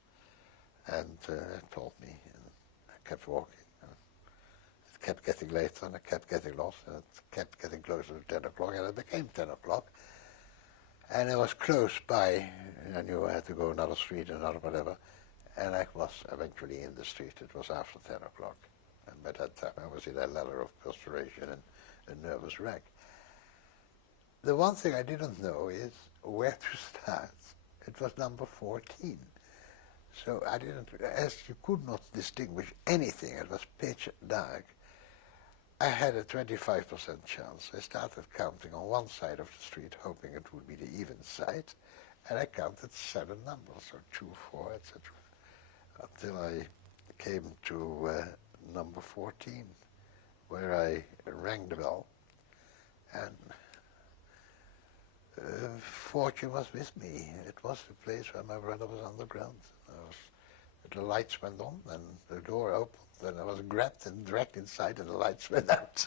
and it told me, and I kept walking. It kept getting later, and I kept getting lost, and it kept getting closer to 10 o'clock, and it became 10 o'clock. And I was close by, and I knew I had to go another street, another whatever, and I was eventually in the street. It was after 10 o'clock, and by that time I was in a leather of perspiration and a nervous wreck. The one thing I didn't know is where to start. It was number 14. So I didn't, as you could not distinguish anything, it was pitch dark, I had a 25% chance. I started counting on one side of the street, hoping it would be the even side, and I counted 7 numbers, so 2, 4, etc., until I came to number 14, where I rang the bell, and fortune was with me. It was the place where my brother was underground. The lights went on, and the door opened, and I was grabbed and dragged inside, and the lights went out.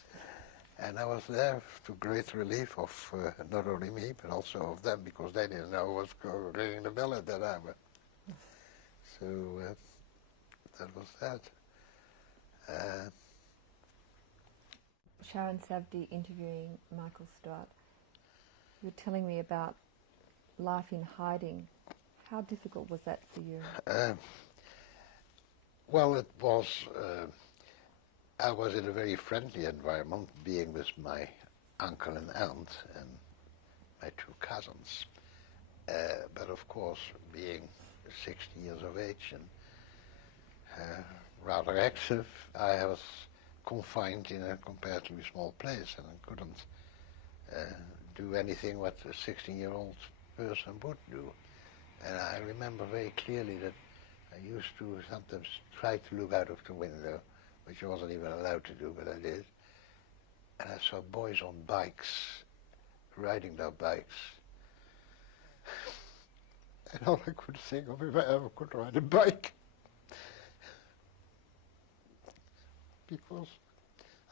And I was there to great relief of not only me, but also of them, because they didn't know who was ringing the bell at that hour. So that was that. Sharon Savdi interviewing Michael Stuart. You were telling me about life in hiding. How difficult was that for you? Well, it was, I was in a very friendly environment, being with my uncle and aunt and my two cousins. But of course, being 60 years of age and rather active, I was confined in a comparatively small place, and I couldn't do anything what a 16-year-old person would do. And I remember very clearly that I used to sometimes try to look out of the window, which I wasn't even allowed to do, but I did. And I saw boys on bikes, riding their bikes. And all I could think of, if I ever could ride a bike, because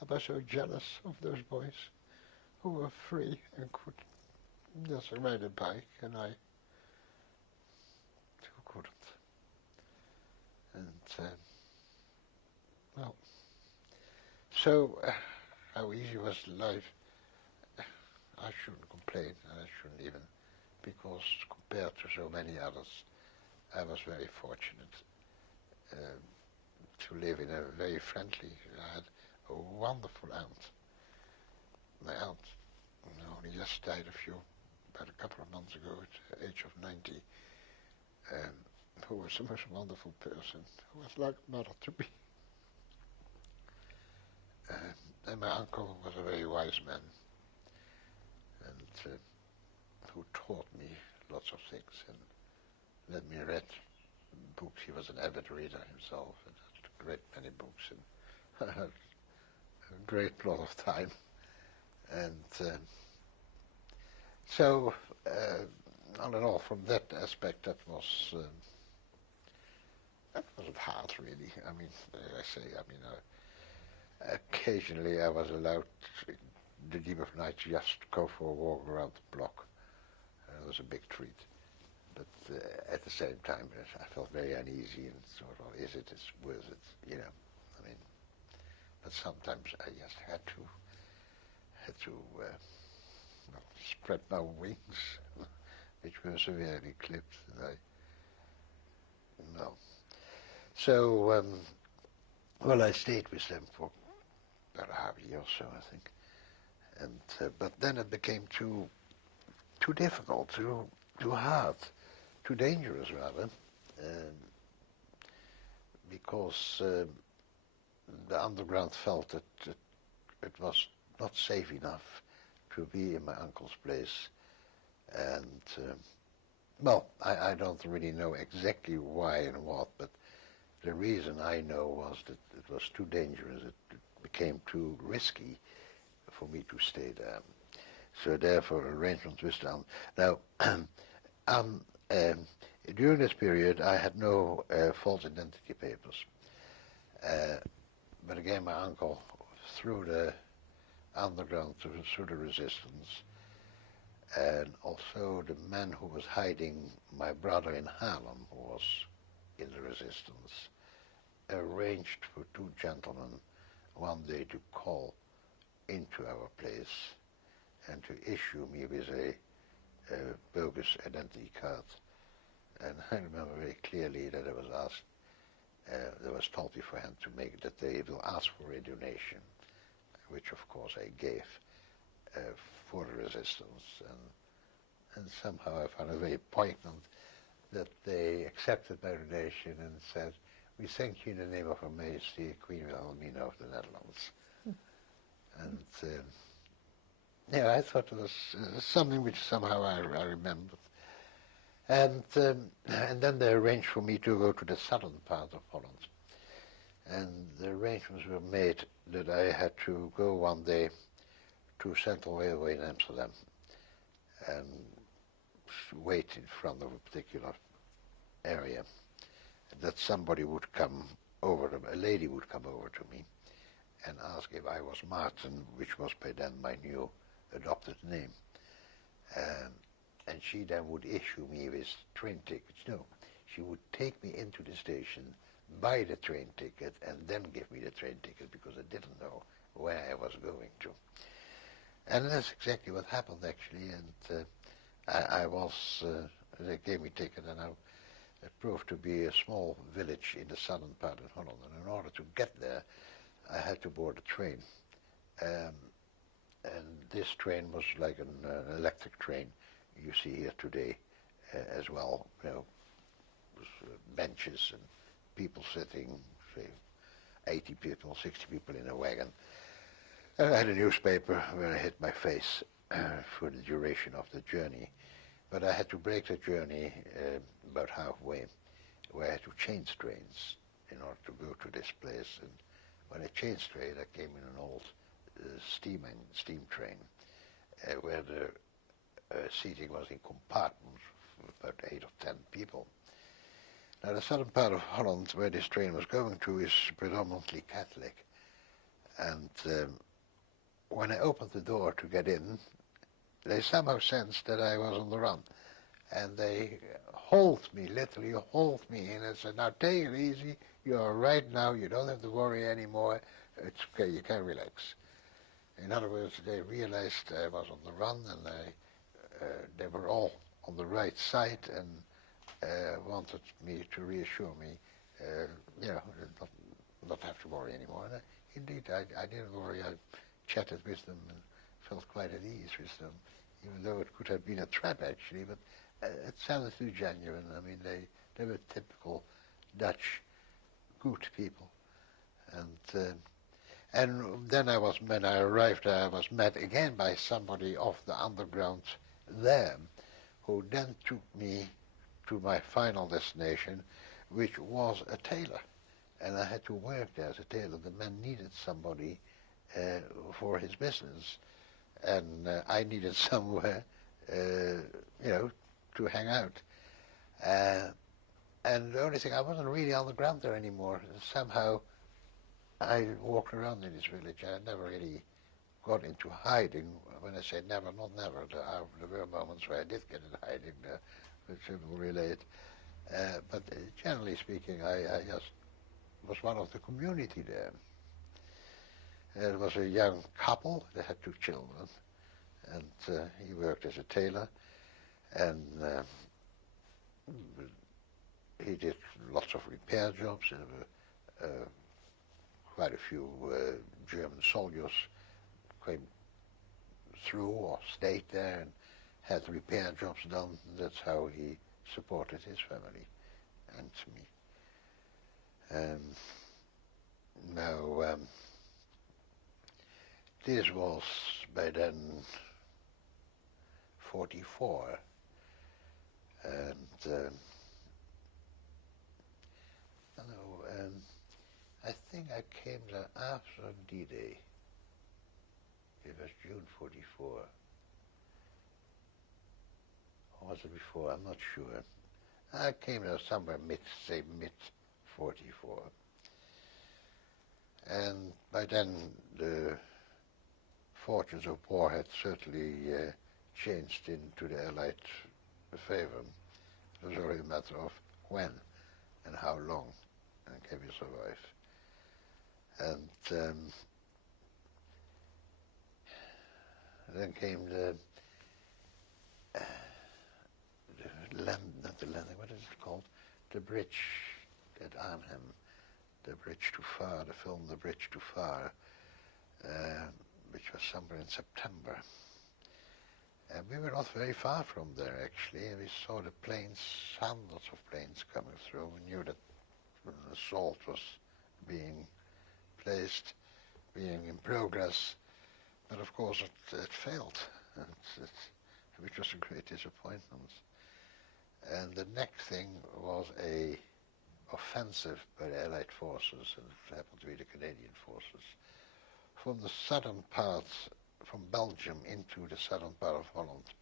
I was so jealous of those boys who were free and could just ride a bike, and I too couldn't. And, well, so how easy was life? I shouldn't complain, and I shouldn't even, because compared to so many others, I was very fortunate to live in a very friendly, I had a wonderful aunt. My aunt only just died about a couple of months ago at the age of 90, who was the most wonderful person, who was like a mother to me. And my uncle was a very wise man, and who taught me lots of things and let me read books. He was an avid reader himself and had a great many books, and I had a great lot of time. And so, all in all, from that aspect, that wasn't hard, really. I mean, I say, occasionally I was allowed, in the deep of night, just go for a walk around the block. It was a big treat. But at the same time, I felt very uneasy and sort of, is it worth it, you know? I mean, but sometimes I just had to spread my wings, which were severely clipped. So, well, I stayed with them for about a half a year or so, I think. And but then it became too difficult, too hard, too dangerous rather, because the underground felt that it was not safe enough to be in my uncle's place. And, well, I don't really know exactly why and what, but the reason I know was that it was too dangerous. It became too risky for me to stay there. So therefore, arrangements were done. Now, during this period, I had no false identity papers. But again, my uncle, through the underground, through the resistance, and also the man who was hiding my brother in Haarlem, who was in the resistance, arranged for two gentlemen one day to call into our place and to issue me with a bogus identity card. And I remember very clearly that I was asked, there was told beforehand to make that they will ask for a donation, which of course I gave for the resistance. And somehow I found it very poignant that they accepted my donation and said, "We thank you in the name of Her Majesty Queen Wilhelmina of the Netherlands." And yeah, I thought it was something which somehow I remembered. And then they arranged for me to go to the southern part of Holland. And the arrangements were made that I had to go one day to Central Railway in Amsterdam and wait in front of a particular area, that somebody would come over, a lady would come over to me and ask if I was Martin, which was by then my new adopted name. And she then would issue me with train tickets. No, she would take me into the station, buy the train ticket, and then give me the train ticket, because I didn't know where I was going to. And that's exactly what happened, actually. And I was, they gave me ticket, and It proved to be a small village in the southern part of Holland, and in order to get there, I had to board a train. And this train was like an electric train you see here today as well. You know, was, benches and people sitting, say, 80 people, 60 people in a wagon. And I had a newspaper where I hit my face for the duration of the journey. But I had to break the journey about halfway, where I had to change trains in order to go to this place. And when I changed train, I came in an old steam train, where the seating was in compartments of about 8 or 10 people. Now, the southern part of Holland, where this train was going to, is predominantly Catholic. And when I opened the door to get in, they somehow sensed that I was on the run. And they hauled me, literally hauled me in and said, now take it easy, you're right now, you don't have to worry anymore, it's okay, you can relax. In other words, they realized I was on the run, and they were all on the right side, and wanted me to reassure me, not have to worry anymore. And indeed, I didn't worry. I chatted with them and felt quite at ease with them, even though it could have been a trap actually, but it sounded too genuine. I mean, they were typical Dutch, good people. And then when I arrived there, I was met again by somebody off the underground there, who then took me to my final destination, which was a tailor. And I had to work there as a tailor. The man needed somebody for his business, and I needed somewhere, to hang out. And the only thing, I wasn't really on the ground there anymore. Somehow, I walked around in this village. I never really got into hiding. When I say never, not never. There were moments where I did get in hiding there, which I will relate. But generally speaking, I just was one of the community there. There was a young couple. They had 2 children, and he worked as a tailor, and he did lots of repair jobs. There were quite a few German soldiers came through or stayed there and had repair jobs done. That's how he supported his family and me. Now, this was by then 44, and I think I came there after D-Day. It was June 44. Or was it before? I'm not sure. I came there somewhere mid 44. And by then the fortunes of war had certainly changed into the Allied favor. It was only a matter of when and how long, and can we survive. And then came the what is it called? The bridge at Arnhem, The Bridge Too Far, the film The Bridge Too Far, which was somewhere in September. And we were not very far from there actually, and we saw the planes, hundreds of planes coming through. We knew that an assault was being placed, being in progress, but of course it failed, which was a great disappointment. And the next thing was a offensive by the Allied forces, and it happened to be the Canadian forces, from the southern parts, from Belgium into the southern part of Holland.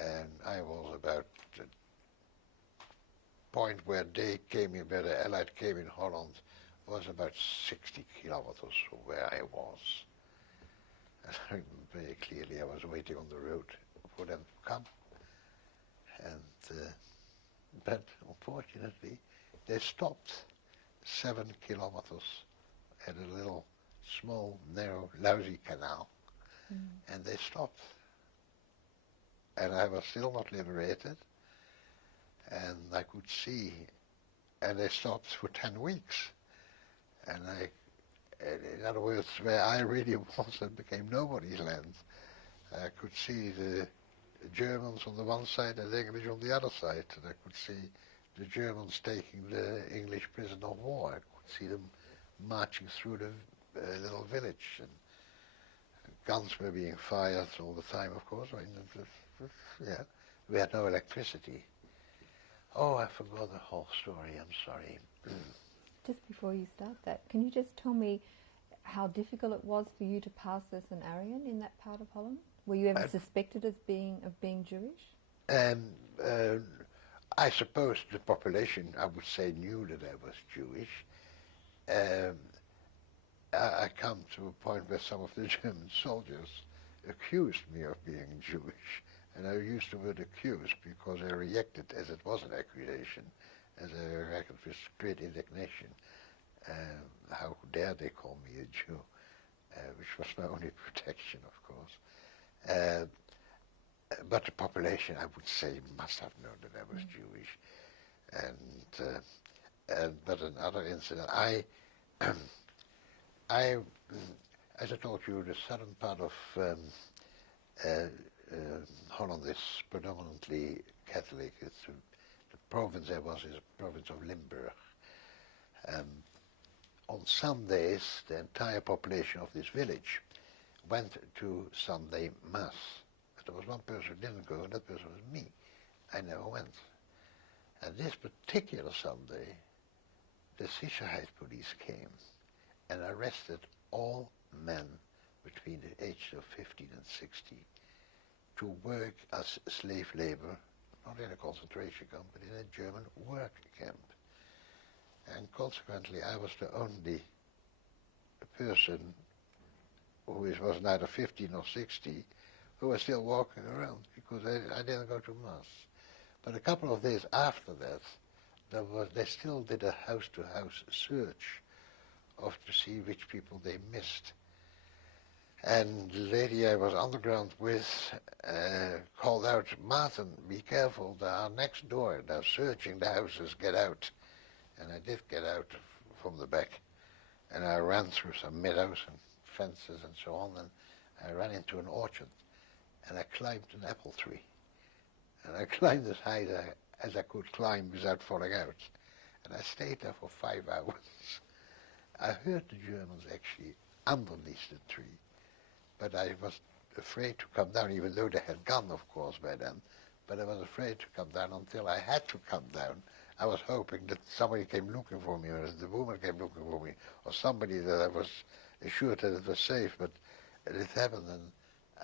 And I was about the point where they came in, where the Allied came in Holland, was about 60 kilometers from where I was. And I remember very clearly I was waiting on the road for them to come. And but unfortunately, they stopped 7 kilometers at a little, small, narrow, lousy canal, and they stopped. And I was still not liberated, and I could see, and they stopped for 10 weeks. And in other words, where I really was, it became nobody's land. I could see the Germans on the one side and the English on the other side, and I could see the Germans taking the English prisoner of war. I could see them marching through the little village, and guns were being fired all the time, of course. I mean, yeah, we had no electricity. Oh, I forgot the whole story, I'm sorry. Just before you start that, can you just tell me how difficult it was for you to pass as an Aryan in that part of Holland? Were you ever suspected of being Jewish? I suppose the population, I would say, knew that I was Jewish. I come to a point where some of the German soldiers accused me of being Jewish, and I used the word accused because I reacted as it was an accusation, as I reacted with great indignation. How dare they call me a Jew, which was my only protection, of course. But the population, I would say, must have known that I was Jewish. But another incident, as I told you, the southern part of Holland is predominantly Catholic. The province I was is a province of Limburg. On Sundays, the entire population of this village went to Sunday Mass. But there was one person who didn't go, and that person was me. I never went. And this particular Sunday, the Sicherheitspolice came and arrested all men between the age of 15 and 60 to work as slave labor, not in a concentration camp, but in a German work camp. And consequently, I was the only person who was neither 15 or 60 who was still walking around, because I didn't go to Mass. But a couple of days after that, they still did a house-to-house search to see which people they missed. And the lady I was underground with called out, "Martin, be careful, they are next door, they're searching the houses, get out." And I did get out from the back, and I ran through some meadows and fences and so on, and I ran into an orchard, and I climbed an apple tree. And I climbed as high as I could climb without falling out. And I stayed there for 5 hours. I heard the Germans actually underneath the tree, but I was afraid to come down, even though they had gone, of course, by then. But I was afraid to come down until I had to come down. I was hoping that somebody came looking for me, or the woman came looking for me, or somebody that I was assured that it was safe, but it happened, and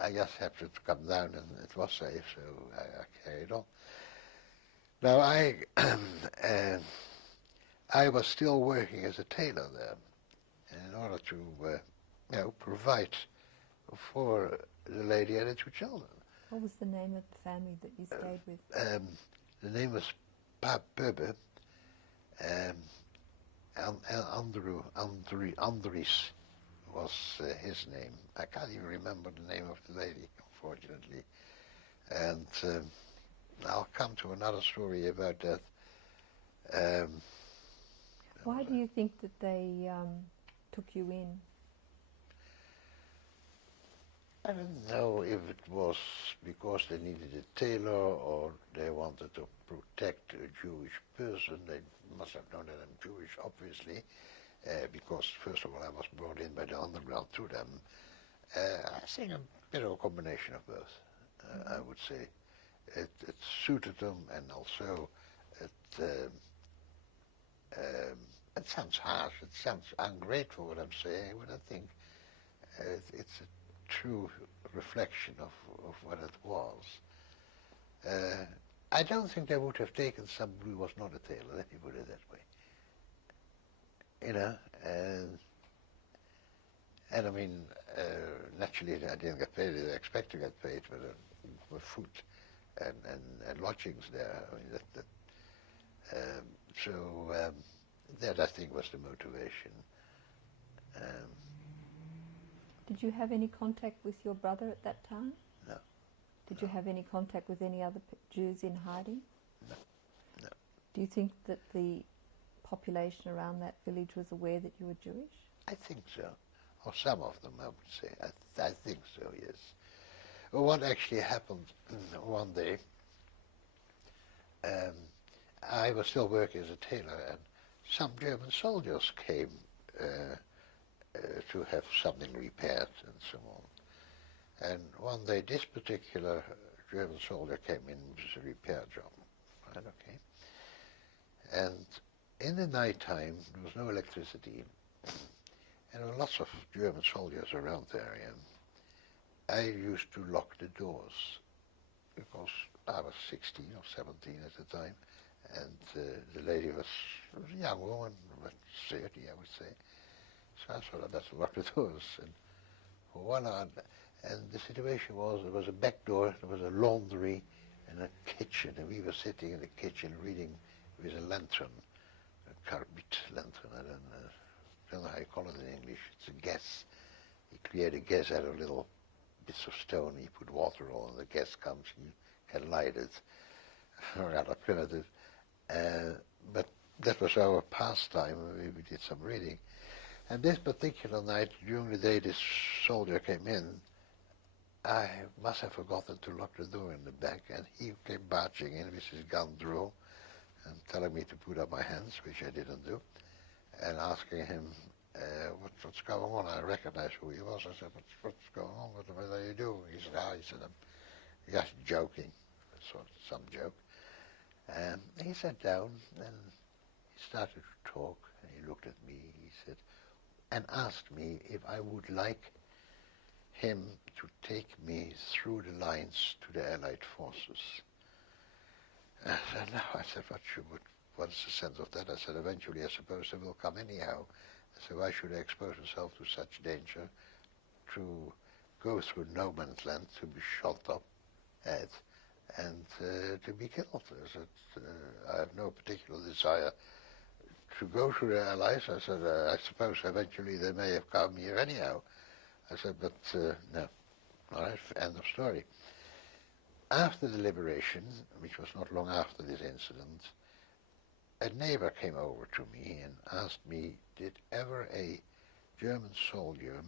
I just happened to come down, and it was safe, so I carried on. Now, I was still working as a tailor there, in order to, provide for the lady and the two children. What was the name of the family that you stayed with? The name was Paap Bubbe, Andries was his name. I can't even remember the name of the lady, unfortunately. And I'll come to another story about that. Why do you think that they took you in? I don't know if it was because they needed a tailor or they wanted to protect a Jewish person. They must have known that I'm Jewish, obviously, because first of all I was brought in by the underground to them. I think a bit of a combination of both, I would say. It suited them, and also it sounds harsh, it sounds ungrateful what I'm saying, but I think it's a true reflection of what it was. I don't think they would have taken somebody who was not a tailor, let me put it that way. You know, and I mean, naturally I didn't get paid, I didn't expect to get paid, but with food and lodgings there. I mean, that I think was the motivation. Did you have any contact with your brother at that time? No. Did you have any contact with any other Jews in hiding? No. Do you think that the population around that village was aware that you were Jewish? I think so. Or some of them, I would say. I think so, yes. Well, what actually happened one day, I was still working as a tailor, and some German soldiers came to have something repaired and so on. And one day this particular German soldier came in with a repair job. Right, okay. And in the night time, there was no electricity, and there were lots of German soldiers around the area. I used to lock the doors because I was 16 or 17 at the time, and the lady was a young woman, about 30, I would say. So I thought I'd better lock the doors. And for 1 hour, and the situation was, there was a back door, there was a laundry, and a kitchen, and we were sitting in the kitchen reading with a lantern, a carbide lantern, I don't know how you call it in English. It's a gas. You create a gas out of little bits of stone, you put water on, and the gas comes, and you can light it. Rather primitive. But that was our pastime, we did some reading. And this particular night, during the day this soldier came in, I must have forgotten to lock the door in the back, and he came barging in with his gun drawn and telling me to put up my hands, which I didn't do, and asking him, what's going on? I recognized who he was. I said, what's going on? What are you doing? He said, I'm just joking, sort of some joke. And he sat down and he started to talk, and he looked at me, he said, and asked me if I would like him to take me through the lines to the Allied forces. And I said, no. I said, what's the sense of that? I said, eventually I suppose they will come anyhow. I said, why should I expose myself to such danger, to go through no man's land, to be shot up at, and to be killed? I said, I have no particular desire to go through the Allies. I said, I suppose eventually they may have come here anyhow. I said, but no. All right, end of story. After the liberation, which was not long after this incident, a neighbor came over to me and asked me, did ever a German soldier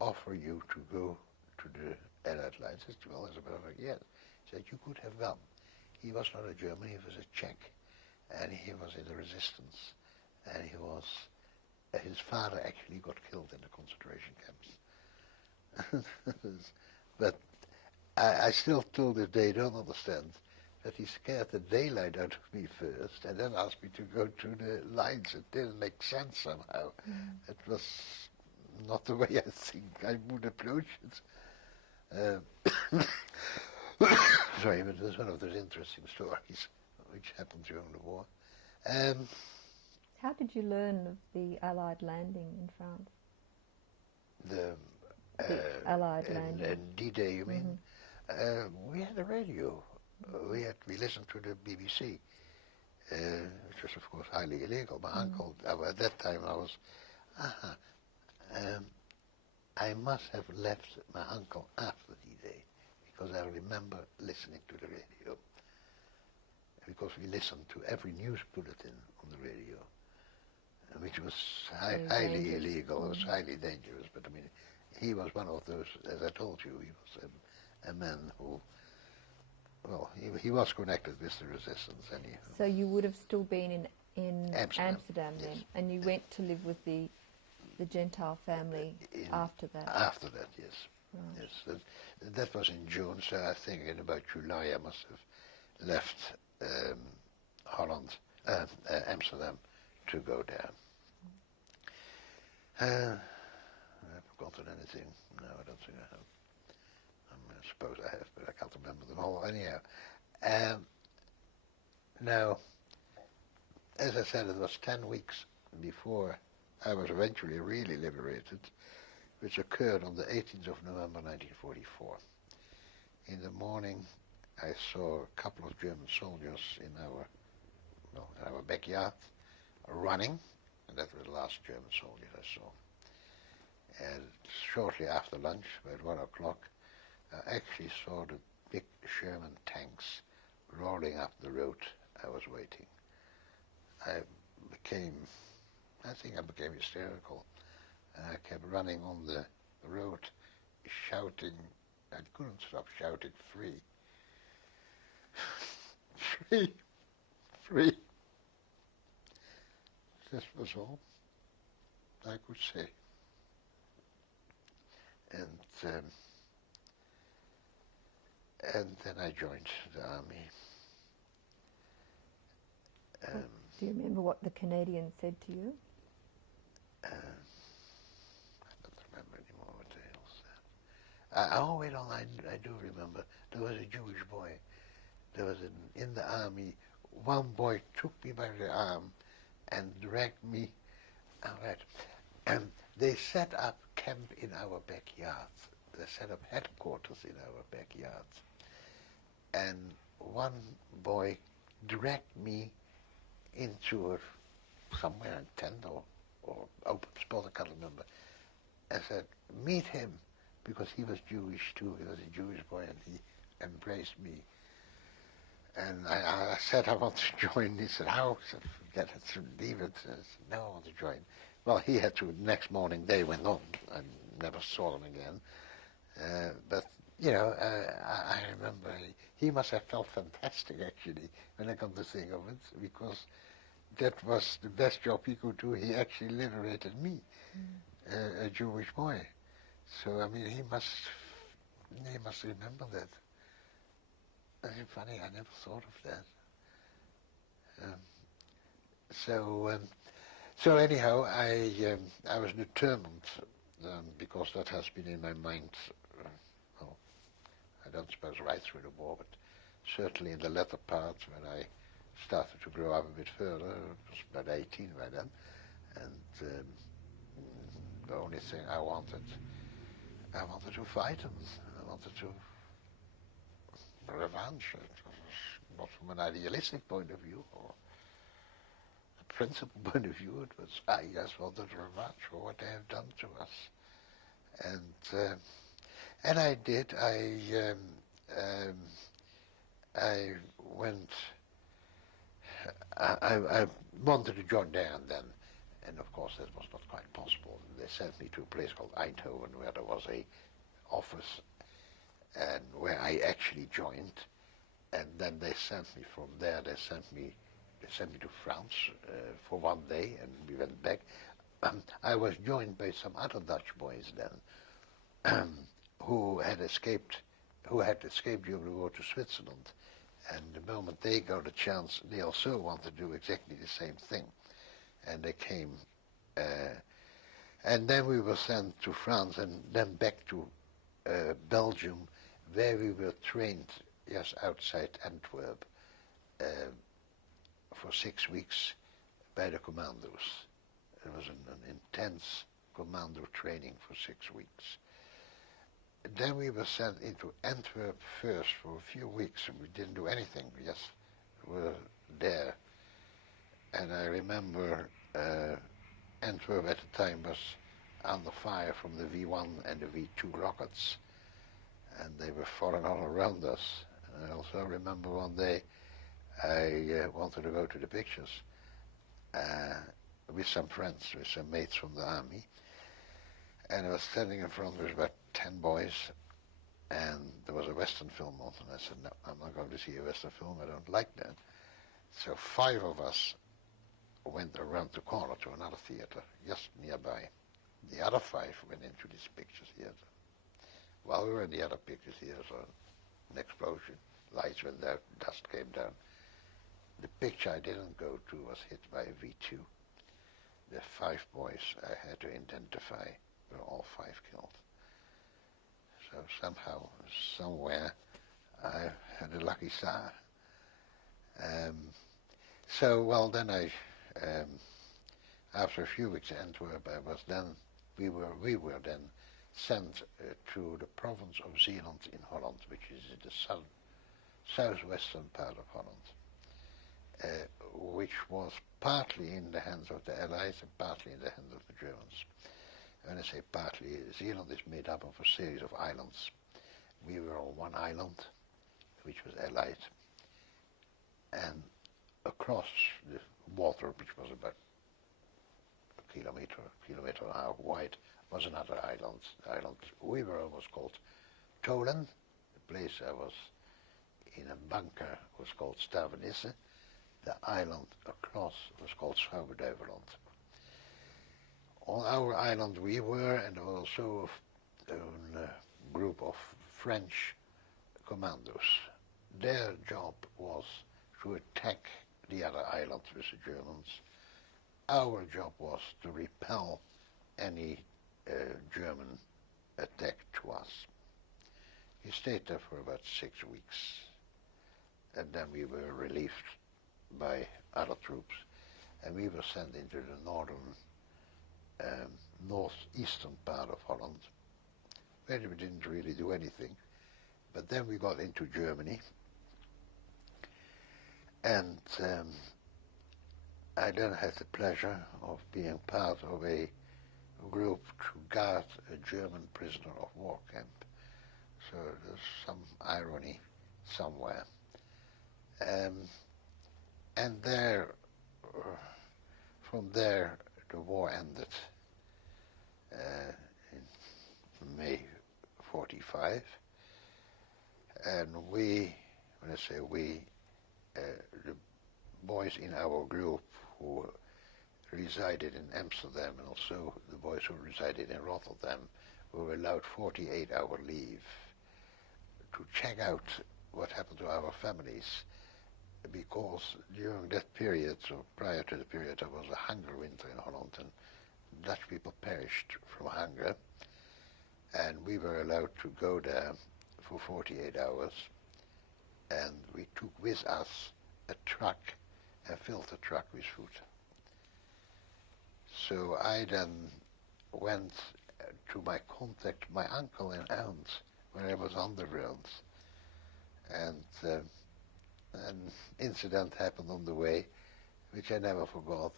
offer you to go to the Allied lines? I said, well, as a matter of fact, yes. He said, you could have gone. He was not a German, he was a Czech, and he was in the resistance, and he was, his father actually got killed in the concentration camps. But I still till this day don't understand that he scared the daylight out of me first and then asked me to go to the lines. It didn't make sense somehow. It was not the way I think I would approach it. Sorry, but it was one of those interesting stories which happened during the war. How did you learn of the Allied landing in France? The Allied landing. And D-Day, you mean? We had a radio. We listened to the BBC, which was of course highly illegal. My uncle, at that time I was, I must have left my uncle after D-Day, because I remember listening to the radio, because we listened to every news bulletin on the radio, which was highly illegal. It was highly dangerous, but I mean, he was one of those, as I told you, he was a man who, well, he was connected with the resistance anyhow. So you would have still been in Amsterdam then, yes. and you went to live with the Gentile family after that? After that, yes. Right. Yes, that was in June, so I think in about July I must have left Amsterdam to go there. Have I forgotten anything? No, I don't think I have. I suppose I have, but I can't remember them all anyhow. Now, as I said, it was 10 weeks before I was eventually really liberated, which occurred on the 18th of November 1944. In the morning, I saw a couple of German soldiers in our backyard running, and that were the last German soldiers I saw. And shortly after lunch, at 1 o'clock, I actually saw the big Sherman tanks rolling up the road I was waiting. I think I became hysterical, and I kept running on the road, shouting. I couldn't stop shouting, "Free, free, free." This was all I could say. And then I joined the army. Do you remember what the Canadians said to you? I don't remember anymore what the hell said. Oh, wait on, I do remember. There was a Jewish boy. There was in the army, one boy took me by the arm and dragged me out. And they set up camp in our backyards. They set up headquarters in our backyards. And one boy dragged me into somewhere in tent or open spot, I can't remember. I said, meet him, because he was Jewish too. He was a Jewish boy, and he embraced me. And I said, I want to join. He said, how? I said, forget it, leave it. I said, no, I want to join. Well, he had to. The next morning, they went on. I never saw them again. But, you know, I remember he must have felt fantastic, actually, when I come to think of it, because that was the best job he could do. He actually liberated me, a Jewish boy. So, I mean, he must remember that. It's funny, I never thought of that. So anyhow, I was determined, because that has been in my mind, well, I don't suppose right through the war, but certainly in the latter part when I started to grow up a bit further. I was about 18 by then, and the only thing I wanted to fight them. I wanted to revenge. It was not from an idealistic point of view or a principle point of view. It was I just wanted revenge for what they have done to us, and I did. I went. I wanted to join there and then, and of course that was not quite possible. They sent me to a place called Eindhoven, where there was a office, and where I actually joined, and then they sent me from there. They sent me to France for one day, and we went back. I was joined by some other Dutch boys then, who had escaped during the war to Switzerland. And the moment they got a chance, they also wanted to do exactly the same thing. And they came, and then we were sent to France and then back to Belgium, where we were trained just outside Antwerp for 6 weeks by the commandos. It was an intense commando training for 6 weeks. Then we were sent into Antwerp first for a few weeks, and we didn't do anything. We just were there. And I remember Antwerp at the time was under fire from the V1 and the V2 rockets, and they were falling all around us. And I also remember one day I wanted to go to the pictures with some friends, with some mates from the army, and I was standing in front of about 10 boys, and there was a Western film on, and I said, no, I'm not going to see a Western film, I don't like that. So 5 of us went around the corner to another theater, just nearby. The other 5 went into this picture theater. While we were in the other picture theater, an explosion, lights went out, dust came down. The picture I didn't go to was hit by a V2. The 5 boys I had to identify were all 5 killed. So somehow, somewhere, I had a lucky star. So, well, then after a few weeks in Antwerp, we were then sent to the province of Zeeland in Holland, which is in the southwestern part of Holland, which was partly in the hands of the Allies and partly in the hands of the Germans. When I say partly, Zeeland is made up of a series of islands. We were on one island, which was Allied, and across the water, which was about a kilometer and a half wide, was another island. The island we were on was called Tolen. The place I was in a bunker was called Stavenisse. The island across was called Schouwen-Duiveland. On our island we were, and there was also a group of French commandos. Their job was to attack the other island with the Germans. Our job was to repel any German attack to us. We stayed there for about 6 weeks, and then we were relieved by other troops, and we were sent into the northern, northeastern part of Holland, where we didn't really do anything. But then we got into Germany, and I then had the pleasure of being part of a group to guard a German prisoner of war camp. So there's some irony somewhere. And there, from there, the war ended in May 45. And we, when I say we, the boys in our group who resided in Amsterdam and also the boys who resided in Rotterdam were allowed 48-hour leave to check out what happened to our families, because during that period, so prior to the period, there was a hunger winter in Holland, and Dutch people perished from hunger, and we were allowed to go there for 48 hours, and we took with us a truck and filled the truck with food. So I then went to my uncle and aunt, when I was underground, and an incident happened on the way, which I never forgot.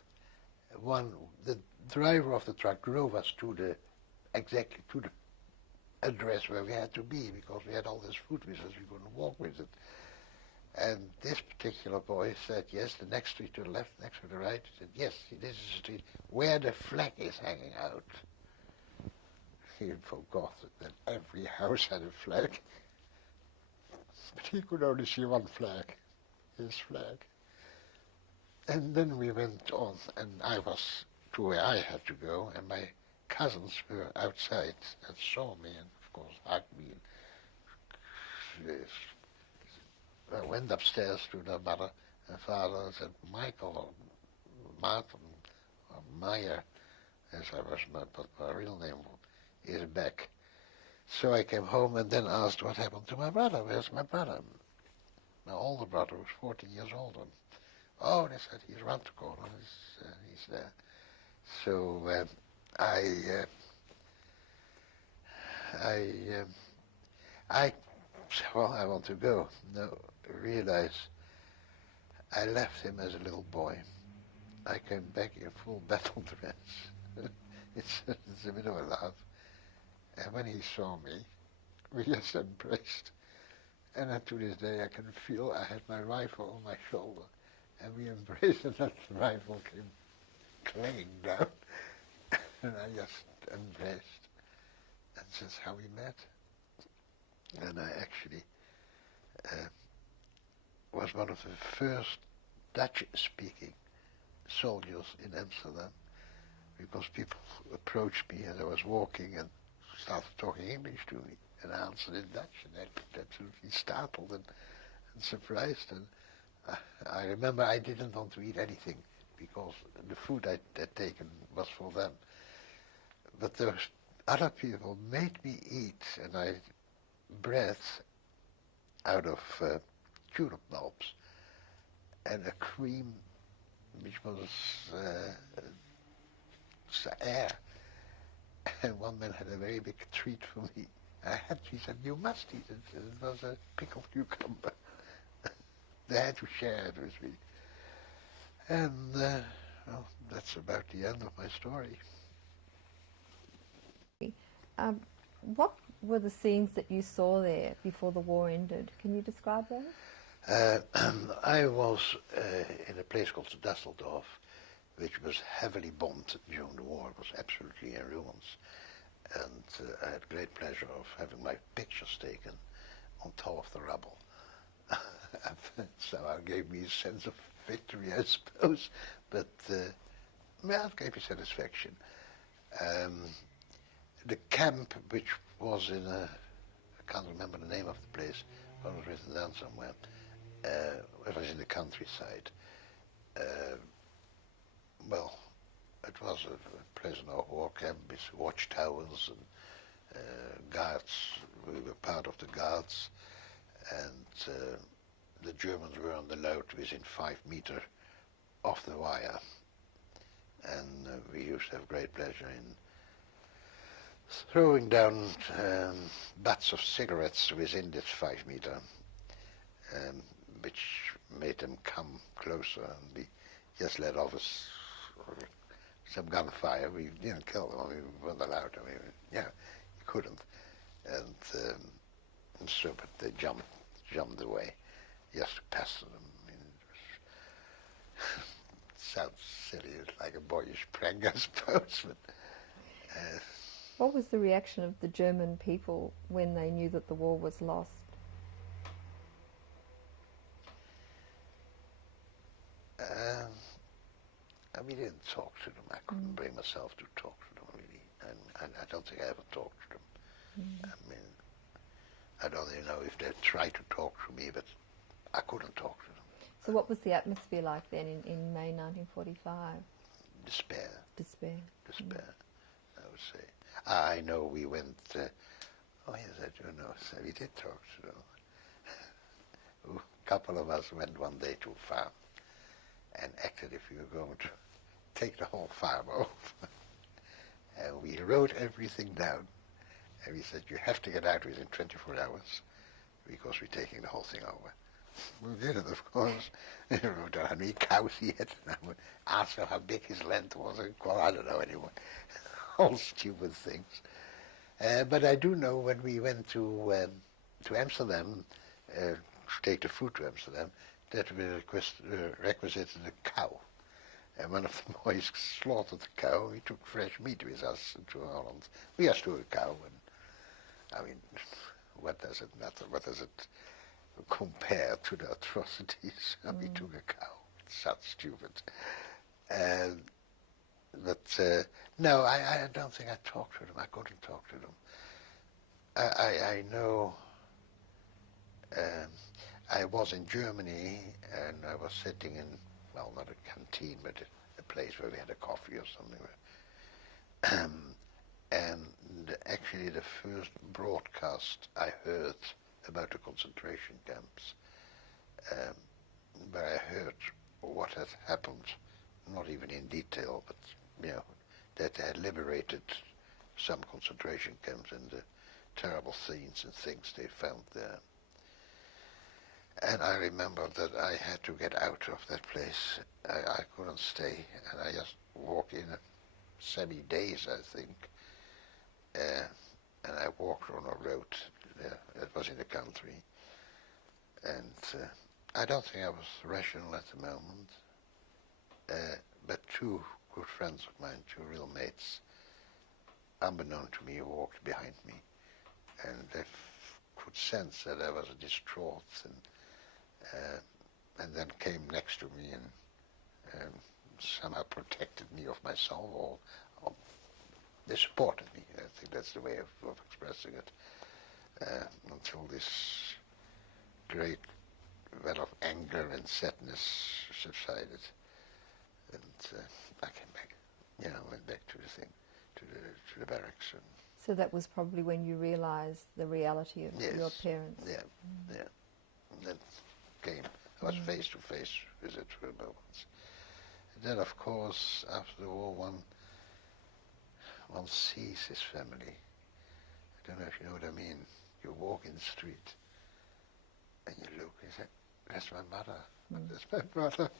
The driver of the truck drove us exactly to the address where we had to be, because we had all this food with us, we couldn't walk with it. And this particular boy said, yes, the next street to the left, next to the right. He said, yes, this is the street where the flag is hanging out. He forgot that every house had a flag. But he could only see one flag, his flag. And then we went on, and I was to where I had to go, and my cousins were outside and saw me, and of course hugged me. I went upstairs to their mother and father and said, Michael, or Martin, or Meyer, as I was, but my real name is back. So I came home and then asked what happened to my brother. Where's my brother? My older brother was 14 years older. Oh, they said, he's around the corner, he's there. So I want to go. No, realize I left him as a little boy. I came back in full battle dress. It's a bit of a laugh. And when he saw me, we just embraced. And to this day I can feel I had my rifle on my shoulder. And we embraced, and that rifle came clanging down. And I just embraced. And that's how we met. And I actually was one of the first Dutch-speaking soldiers in Amsterdam, because people approached me as I was walking and started talking English to me, and I answered in Dutch, and they looked absolutely startled and surprised. And I remember I didn't want to eat anything, because the food I'd taken was for them. But those other people made me eat, and I bread out of tulip bulbs and a cream which was air. And one man had a very big treat for me. He said, you must eat it. It was a pickled cucumber. They had to share it with me. And, well, that's about the end of my story. What were the scenes that you saw there before the war ended? Can you describe them? I was in a place called Dusseldorf, which was heavily bombed during the war. It was absolutely in ruins. And I had great pleasure of having my pictures taken on top of the rubble. And somehow gave me a sense of victory, I suppose. But, well, it gave me satisfaction. The camp, which was in a, I can't remember the name of the place, but it was written down somewhere. It was in the countryside. Well, it was a prisoner of war camp with watchtowers and guards. We were part of the guards, and the Germans weren't allowed within 5 meters of the wire. And we used to have great pleasure in throwing down butts of cigarettes within this 5 meter, which made them come closer, and we just let off some gunfire. We didn't kill them, we weren't allowed. I mean, yeah, you couldn't. And so, but they jumped away just to pass them. I mean, it sounds silly, it's like a boyish prank, I suppose, but What was the reaction of the German people when they knew that the war was lost? We didn't talk to them. I couldn't bring myself to talk to them, really. And I don't think I ever talked to them. I mean, I don't even know if they tried to talk to me, but I couldn't talk to them. So what was the atmosphere like then in May 1945? Despair. Despair. Despair, I would say. I know we went, oh yes, I do know, so we did talk to them. A couple of us went one day to a farm and acted if we were going to take the whole farm over. And we wrote everything down. And we said, you have to get out within 24 hours because we're taking the whole thing over. We did it, of course. We wrote down how many cows he had. And I would ask him how big his land was. Well, I don't know anymore. All stupid things. But I do know when we went to Amsterdam, to take the food to Amsterdam, that we requisited a cow. And one of the boys slaughtered the cow. He took fresh meat with us to Holland. We just took a cow. And, I mean, what does it matter? What does it compare to the atrocities? We took a cow. It's such stupid. But no, I don't think I talked to them. I couldn't talk to them. I know I was in Germany and I was sitting in, well, not a canteen, but a place where we had a coffee or something. And actually the first broadcast I heard about the concentration camps, where I heard what had happened, not even in detail, but you know, that they had liberated some concentration camps and the terrible scenes and things they found there. And I remember that I had to get out of that place. I couldn't stay, and I just walked in 7 days, I think. And I walked on a road that was in the country. And I don't think I was rational at the moment. But 2 good friends of mine, 2 real mates, unbeknown to me, walked behind me. And they could sense that I was distraught, and then came next to me and somehow protected me of myself, or they supported me. I think that's the way of expressing it, until this great well of anger and sadness subsided, and I came back. You know, went back to the thing, to the barracks. And So that was probably when you realised the reality of your parents. Yeah, yeah. And then came, I was face to face with it for a moment. And then, of course, after the war, one sees his family. I don't know if you know what I mean. You walk in the street and you look and say, that's my mother, that's my brother.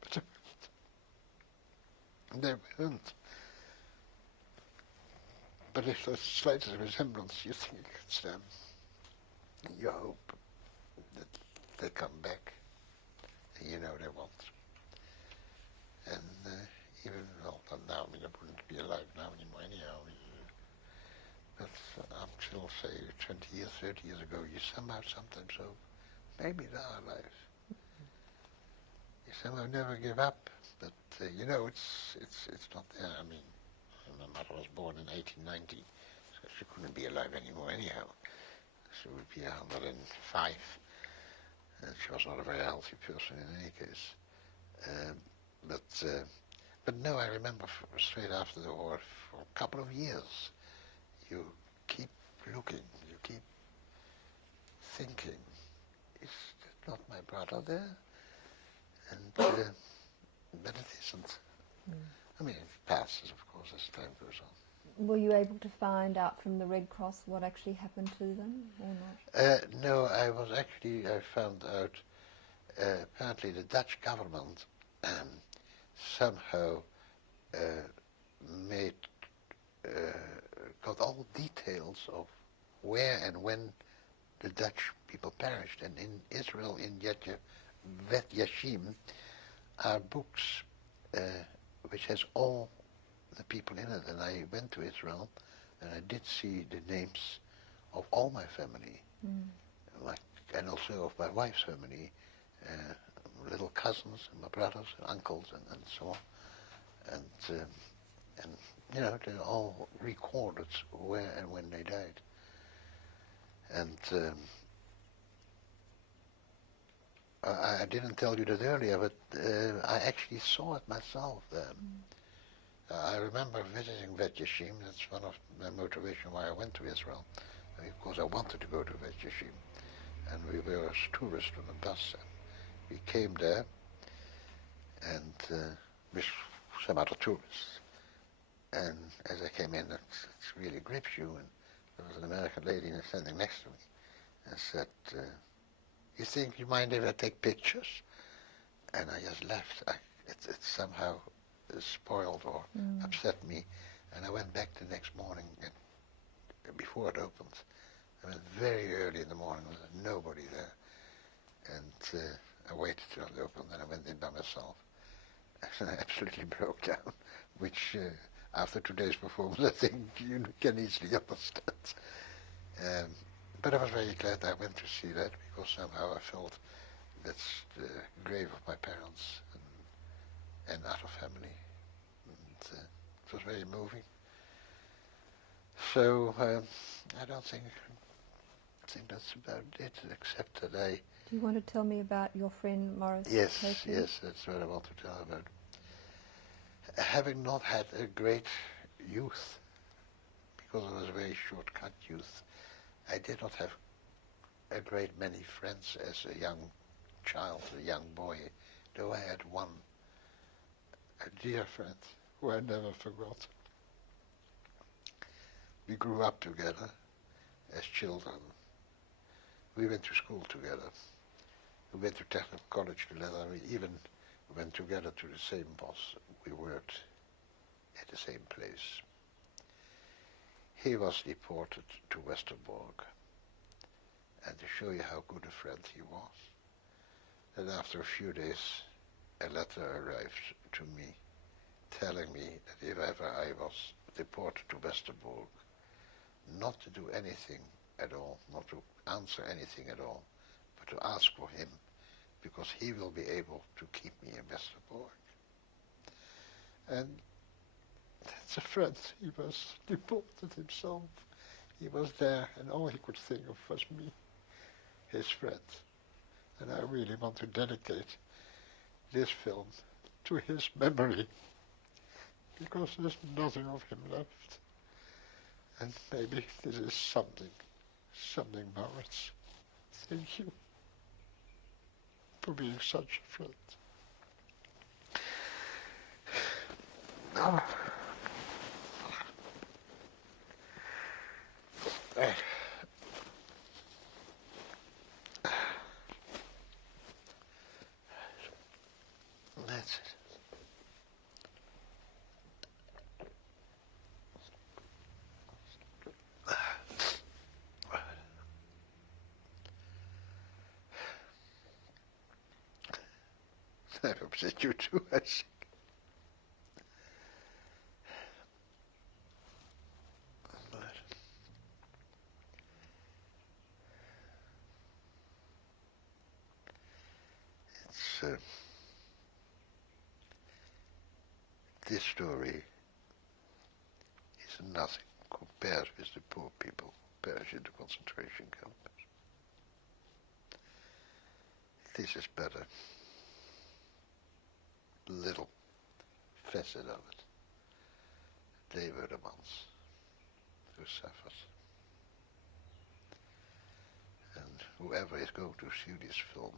But they weren't. But if there's the slightest resemblance, you think it's them. You hope they come back. And you know they won't. And even, well, not now, I mean, I wouldn't be alive now anymore anyhow. But until, say, 20 years, 30 years ago, you somehow sometimes hope maybe they are alive. You somehow never give up. But, you know, it's not there. I mean, my mother was born in 1890, so she couldn't be alive anymore anyhow. She would be 105. And she was not a very healthy person in any case. But no, I remember straight after the war, for a couple of years, you keep looking, you keep thinking, is that not my brother there? And but it isn't. I mean, it passes, of course, as time goes on. Were you able to find out from the Red Cross what actually happened to them, or not? No, I found out, apparently the Dutch government somehow got all details of where and when the Dutch people perished. And in Israel, in Vet Yashim, are books which has all the people in it. And I went to Israel, and I did see the names of all my family, and also of my wife's family, little cousins, and my brothers, and uncles, and so on. And you know, they're all recorded where and when they died. And I didn't tell you that earlier, but I actually saw it myself there. I remember visiting Vet Yashim. That's one of my motivation why I went to Israel, because I wanted to go to Vet Yashim. And we were as tourists on a bus. And we came there, and with some other tourists. And as I came in, it really grips you. And there was an American lady standing next to me, and said, "You think you mind if I take pictures?" And I just left. It somehow spoiled or upset me. And I went back the next morning, and before it opened, I went very early in the morning. There was nobody there. And I waited till it opened, and I went in by myself. And I absolutely broke down, which after today's performance, I think you can easily understand. But I was very glad I went to see that, because somehow I felt that's the grave of my parents and other family. And it was very moving. So I think that's about it, except that I... Do you want to tell me about your friend Morris? Yes, Copeland? yes, that's what I want to tell about. Having not had a great youth, because I was a very shortcut youth, I did not have a great many friends as a young child, a young boy, though I had one, a dear friend, who I never forgot. We grew up together as children. We went to school together. We went to technical college together. We even went together to the same boss. We worked at the same place. He was deported to Westerbork. And to show you how good a friend he was, and after a few days, a letter arrived to me telling me that if ever I was deported to Westerbork, not to do anything at all, not to answer anything at all, but to ask for him, because he will be able to keep me in Westerbork. And that's a friend. He was deported himself. He was there, and all he could think of was me, his friend. And I really want to dedicate this film to his memory, because there's nothing of him left. And maybe this is something, Maurits. Thank you for being such a friend. Oh. That's it. I've upset you too, I think. But it's this story is nothing compared with the poor people who perish in the concentration camps. This is but a little facet of it. They were the ones who suffered. And whoever is going to see this film,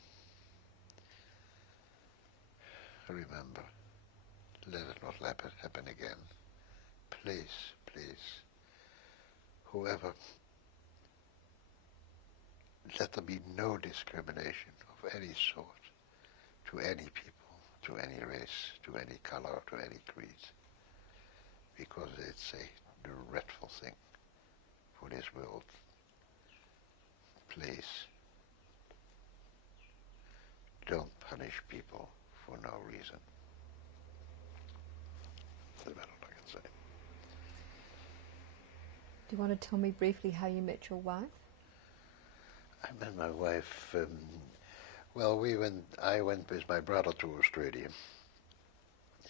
remember, let it not happen again. Please, please, whoever, let there be no discrimination of any sort to any people, to any race, to any color, to any creed, because it's a dreadful thing for this world. Please, don't punish people for no reason. That's about all I can say. Do you want to tell me briefly how you met your wife? I met my wife, well, I went with my brother to Australia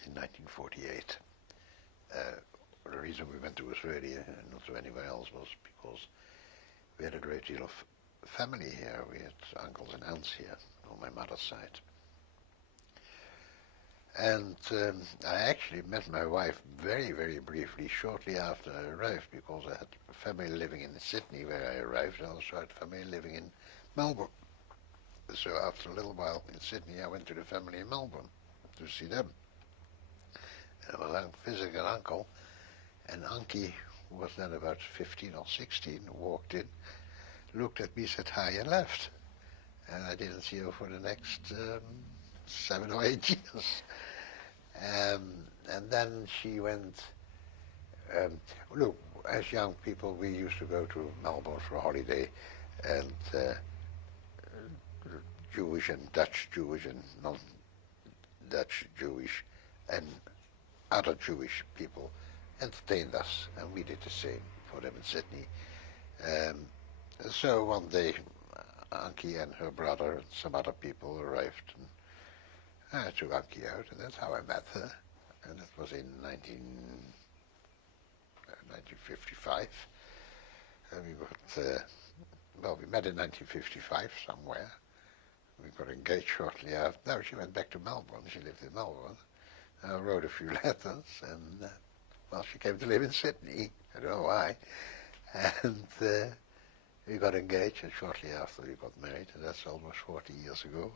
in 1948. The reason we went to Australia and not to anywhere else was because we had a great deal of family here. We had uncles and aunts here on my mother's side. And I actually met my wife very, very briefly shortly after I arrived, because I had family living in Sydney where I arrived. I also had family living in Melbourne. So after a little while in Sydney, I went to the family in Melbourne to see them. And I was out visiting an uncle, and Ankie, who was then about 15 or 16, walked in, looked at me, said hi, and left. And I didn't see her for the next 7 or 8 years. And then she went, look, as young people, we used to go to Melbourne for a holiday, and Jewish and Dutch Jewish and non-Dutch Jewish and other Jewish people entertained us, and we did the same for them in Sydney. So one day, Ankie and her brother and some other people arrived, and I took Ankie out, and that's how I met her. And that was in 1955. And we got, well, we met in 1955 somewhere. We got engaged shortly after. No, she went back to Melbourne. She lived in Melbourne. I wrote a few letters, and, well, she came to live in Sydney. I don't know why. And we got engaged, and shortly after we got married, and that's almost 40 years ago.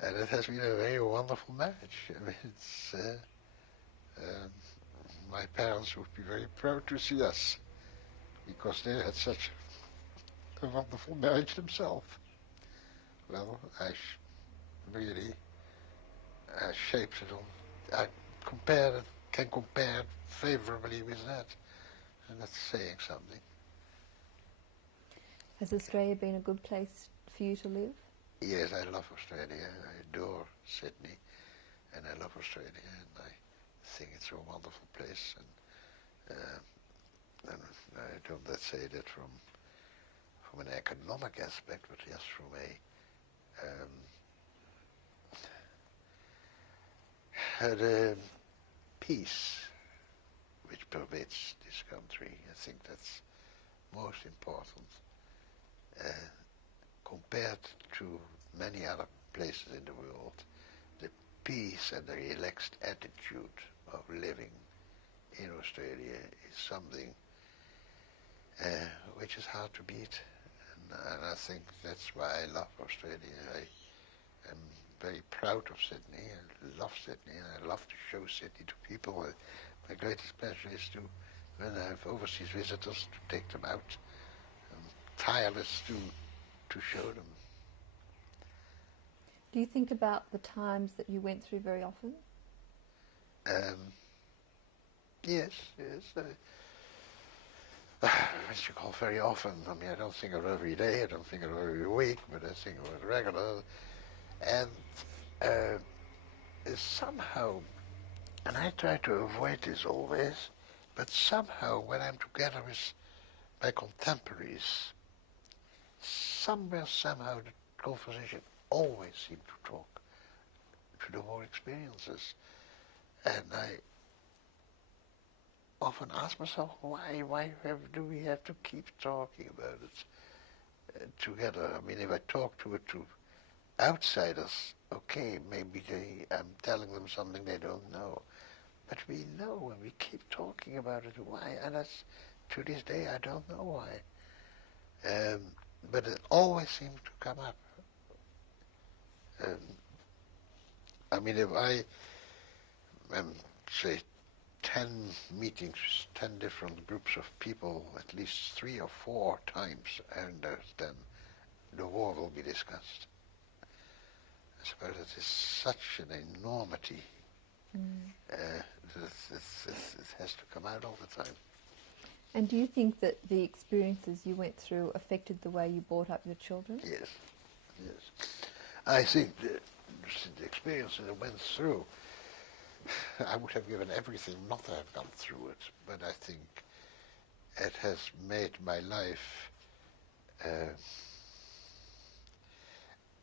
And it has been a very wonderful marriage. I mean, it's, my parents would be very proud to see us, because they had such a wonderful marriage themselves. Well, I really shaped it all. I can compare favorably with that, and that's saying something. Has Australia been a good place for you to live? Yes, I love Australia. I adore Sydney, and I love Australia, and I think it's a wonderful place. And I don't let's say that from an economic aspect, but just from the peace which pervades this country. I think that's most important. Compared to many other places in the world, the peace and the relaxed attitude of living in Australia is something which is hard to beat. And I think that's why I love Australia. I am very proud of Sydney. I love Sydney, and I love to show Sydney to people. My greatest pleasure is to, when I have overseas visitors, to take them out. I'm tireless to show them. Do you think about the times that you went through very often? Yes. As you call very often. I mean, I don't think of it every day, I don't think of it every week, but I think of it regular. And somehow, and I try to avoid this always, but somehow when I'm together with my contemporaries, somewhere, somehow, the conversation always seems to talk to the war experiences. And I often ask myself, why do we have to keep talking about it together? I mean, if I talk to outsiders, okay, maybe I'm telling them something they don't know. But we know, and we keep talking about it. Why? And that's, to this day, I don't know why. But it always seems to come up. I mean, if I say 10 meetings, 10 different groups of people, at least 3 or 4 times, and then the war will be discussed. I suppose it is such an enormity. It has to come out all the time. And do you think that the experiences you went through affected the way you brought up your children? Yes, yes. I think the experiences I went through, I would have given everything not to have gone through it, but I think it has made my life,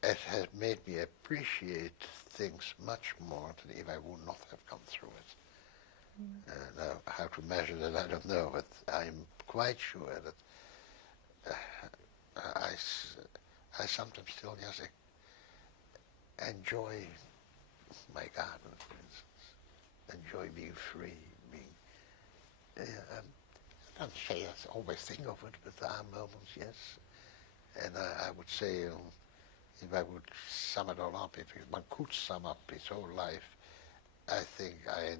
it has made me appreciate things much more than if I would not have gone through it. Now, how to measure that, I don't know, but I'm quite sure that I sometimes still just enjoy my garden, for instance. Enjoy being free, I don't say I always think of it, but there are moments, yes. And I would say, if I would sum it all up, if one could sum up his whole life, I think I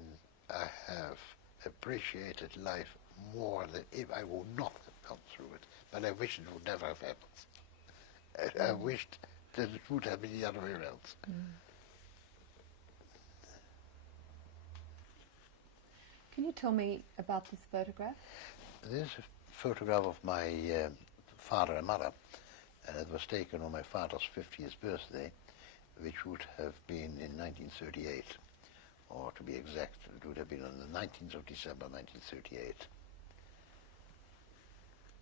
have appreciated life more than if I would not have gone through it. But I wish it would never have happened. I wished that it would have been the other way around. Can you tell me about this photograph? This is a photograph of my father and mother, and it was taken on my father's 50th birthday, which would have been in 1938, or to be exact, it would have been on the 19th of December 1938.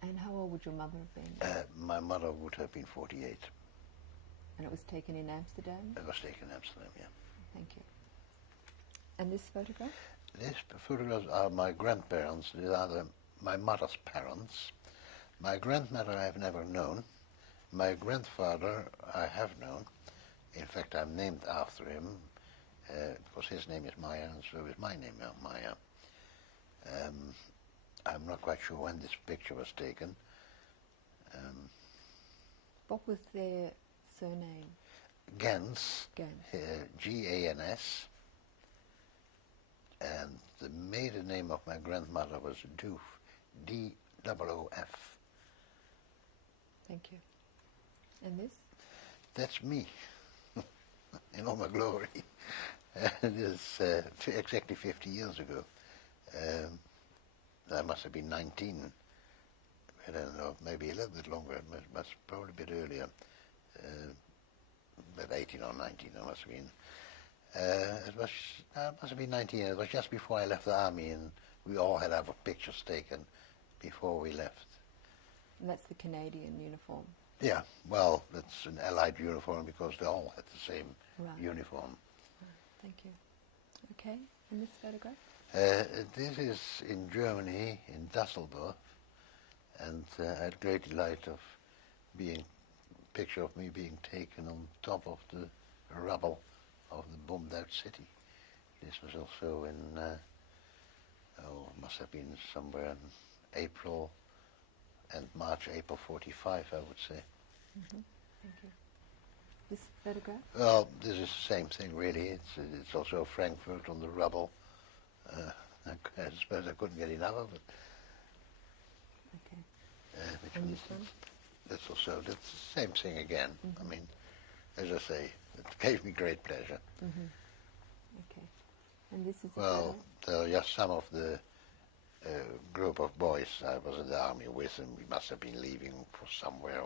And how old would your mother have been? My mother would have been 48. And it was taken in Amsterdam? It was taken in Amsterdam, yeah. Thank you. And this photograph? These photographs are my grandparents. These are my mother's parents. My grandmother I have never known. My grandfather I have known. In fact, I'm named after him, because his name is Meyer, and so is my name, Meyer. I'm not quite sure when this picture was taken. What was their surname? Gans, Gans. G-A-N-S, and the maiden name of my grandmother was Doof, D-O-O-F. Thank you. And this? That's me, in all my glory. It is exactly 50 years ago. I must have been 19. I don't know, maybe a little bit longer. It must probably a bit earlier. But 18 or 19 I must have been. It must have been 19. It was just before I left the army, and we all had our pictures taken before we left. And that's the Canadian uniform? Yeah, well, it's an Allied uniform because they all had the same uniform. Right. Thank you. Okay, and this photograph? This is in Germany, in Dusseldorf, and I had great delight of picture of me being taken on top of the rubble of the bombed out city. This was also in, must have been somewhere in April and March, April 45, I would say. Mm-hmm. Thank you. This photograph? Well, this is the same thing, really. It's also Frankfurt on the rubble. I suppose I couldn't get enough of it. Okay. And this one? That's the same thing again. I mean, as I say, it gave me great pleasure. Okay. And this is well, there are just some of the group of boys I was in the army with, and we must have been leaving for somewhere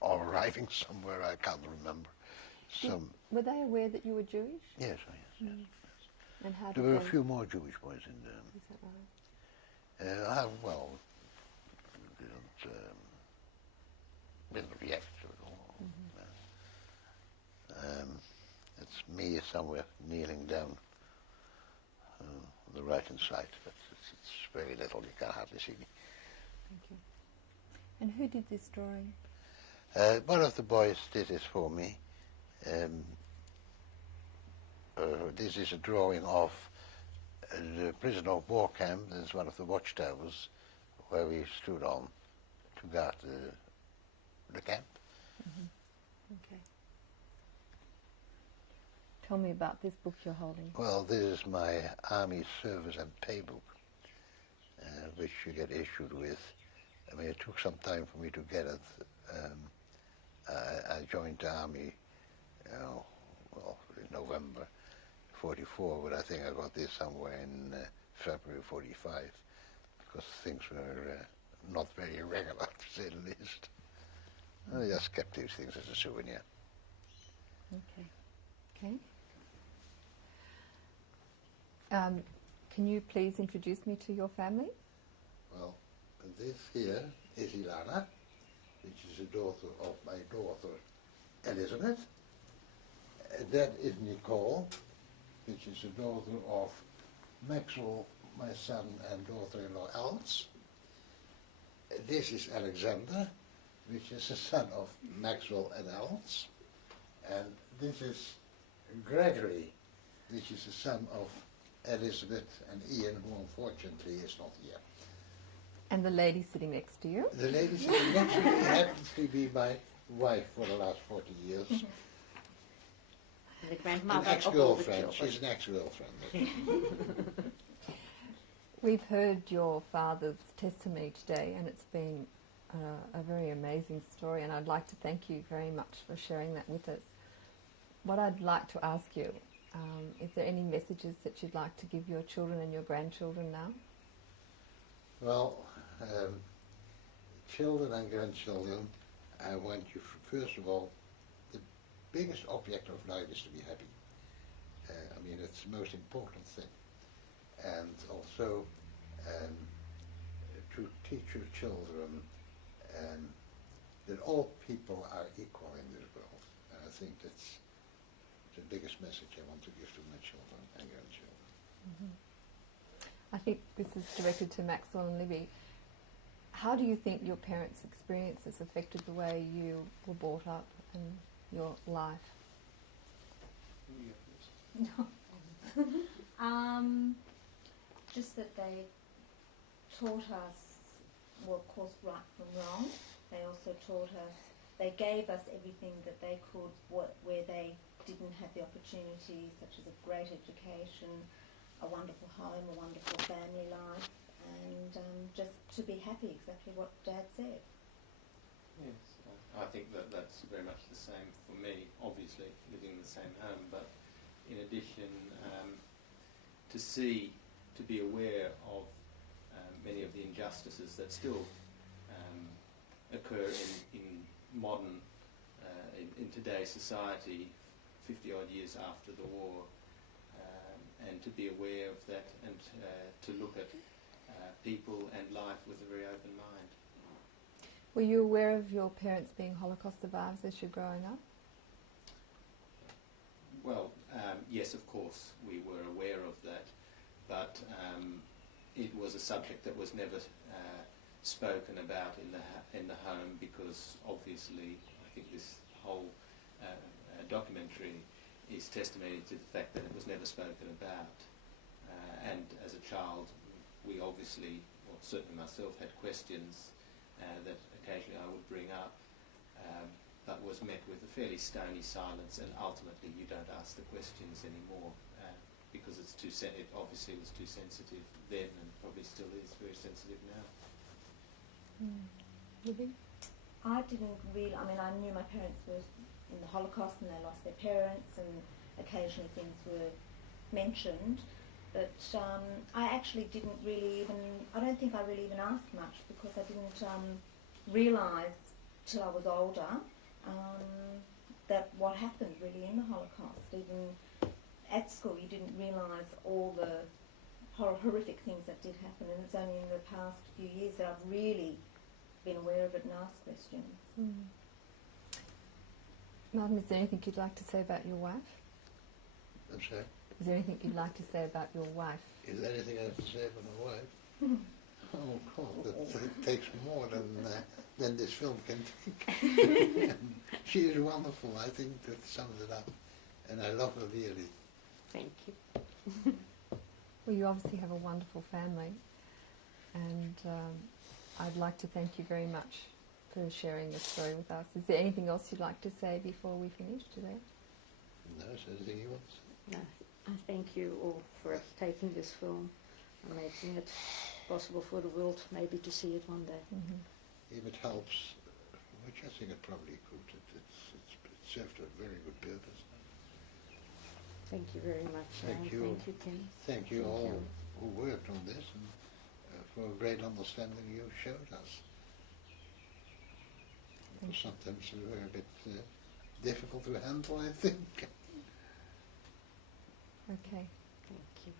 or arriving somewhere, I can't remember. some. Were they aware that you were Jewish? Yes, oh, yes, yes. And how There did were they... a few more Jewish boys in there. Is that right? Well, didn't react to it all. It's me somewhere kneeling down on the right-hand side, but it's very little, you can hardly see me. Thank you. And who did this drawing? One of the boys did it for me. This is a drawing of the prisoner of war camp. This is one of the watchtowers where we stood on to guard the camp. Okay. Tell me about this book you're holding. Well, this is my Army Service and Pay book, which you get issued with. I mean, it took some time for me to get it. I joined the Army, in November '44, but I think I got this somewhere in February '45, because things were not very regular, to say the least. I just kept these things as a souvenir. Okay. Okay. Can you please introduce me to your family? Well, this here is Ilana, which is the daughter of my daughter Elizabeth. That is Nicole, which is the daughter of Maxwell, my son and daughter-in-law Els. This is Alexander, which is the son of Maxwell and Els. And this is Gregory, which is the son of Elizabeth and Ian, who unfortunately is not here. And the lady sitting next to you? The lady sitting next to me happens to be my wife for the last 40 years. The grandmother An ex-girlfriend. She's an ex-girlfriend. We've heard your father's testimony today, and it's been a very amazing story, and I'd like to thank you very much for sharing that with us. What I'd like to ask you, is there any messages that you'd like to give your children and your grandchildren now? Well, children and grandchildren, I want you, first of all, the biggest object of life is to be happy. I mean, it's the most important thing. And also to teach your children that all people are equal in this world. And I think that's the biggest message I want to give to my children and grandchildren. I think this is directed to Maxwell and Libby. How do you think your parents' experiences affected the way you were brought up and your life? Just that they taught us, well, of course, right from wrong. They also taught us, they gave us everything that they could, where they didn't have the opportunities, such as a great education, a wonderful home, a wonderful family life, and just to be happy, exactly what Dad said. Yes, I think that's very much the same for me, obviously, living in the same home, but in addition, to be aware of many of the injustices that still occur in modern, in today's society, 50 odd years after the war, and to be aware of that and to look at people and life with a very open mind. Were you aware of your parents being Holocaust survivors as you're growing up? Well, yes, of course, we were aware of that, but it was a subject that was never spoken about in the home, because obviously I think this whole documentary is testimony to the fact that it was never spoken about. And as a child, we obviously, well, certainly myself, had questions that occasionally I would bring up, but was met with a fairly stony silence, and ultimately you don't ask the questions anymore because it's too it obviously was too sensitive then, and probably still is very sensitive now. Libby? I didn't really, I mean, I knew my parents were in the Holocaust and they lost their parents, and occasionally things were mentioned, but I actually didn't really even, I don't think I really even asked much, because I didn't realise till I was older that what happened really in the Holocaust. Even at school, you didn't realise all the horrific things that did happen, and it's only in the past few years that I've really been aware of it and asked questions. Martin, is there anything you'd like to say about your wife? I'm sorry? Is there anything you'd like to say about your wife? Is there anything I have to say about my wife? Oh, God, that takes more than this film can take. She is wonderful. I think that sums it up. And I love her dearly. Thank you. Well, you obviously have a wonderful family, and I'd like to thank you very much for sharing this story with us. Is there anything else you'd like to say before we finish today? No, is there anything you want to say? No, I thank you all for taking this film and making it possible for the world maybe to see it one day. If it helps, which I think it probably could, it served a very good purpose. Thank you very much. Thank you. Thank you, Ken. Thank you Thank all you. who worked on this and for a great understanding you showed us. Thank you. Sometimes we were a bit difficult to handle, I think. Okay. Thank you.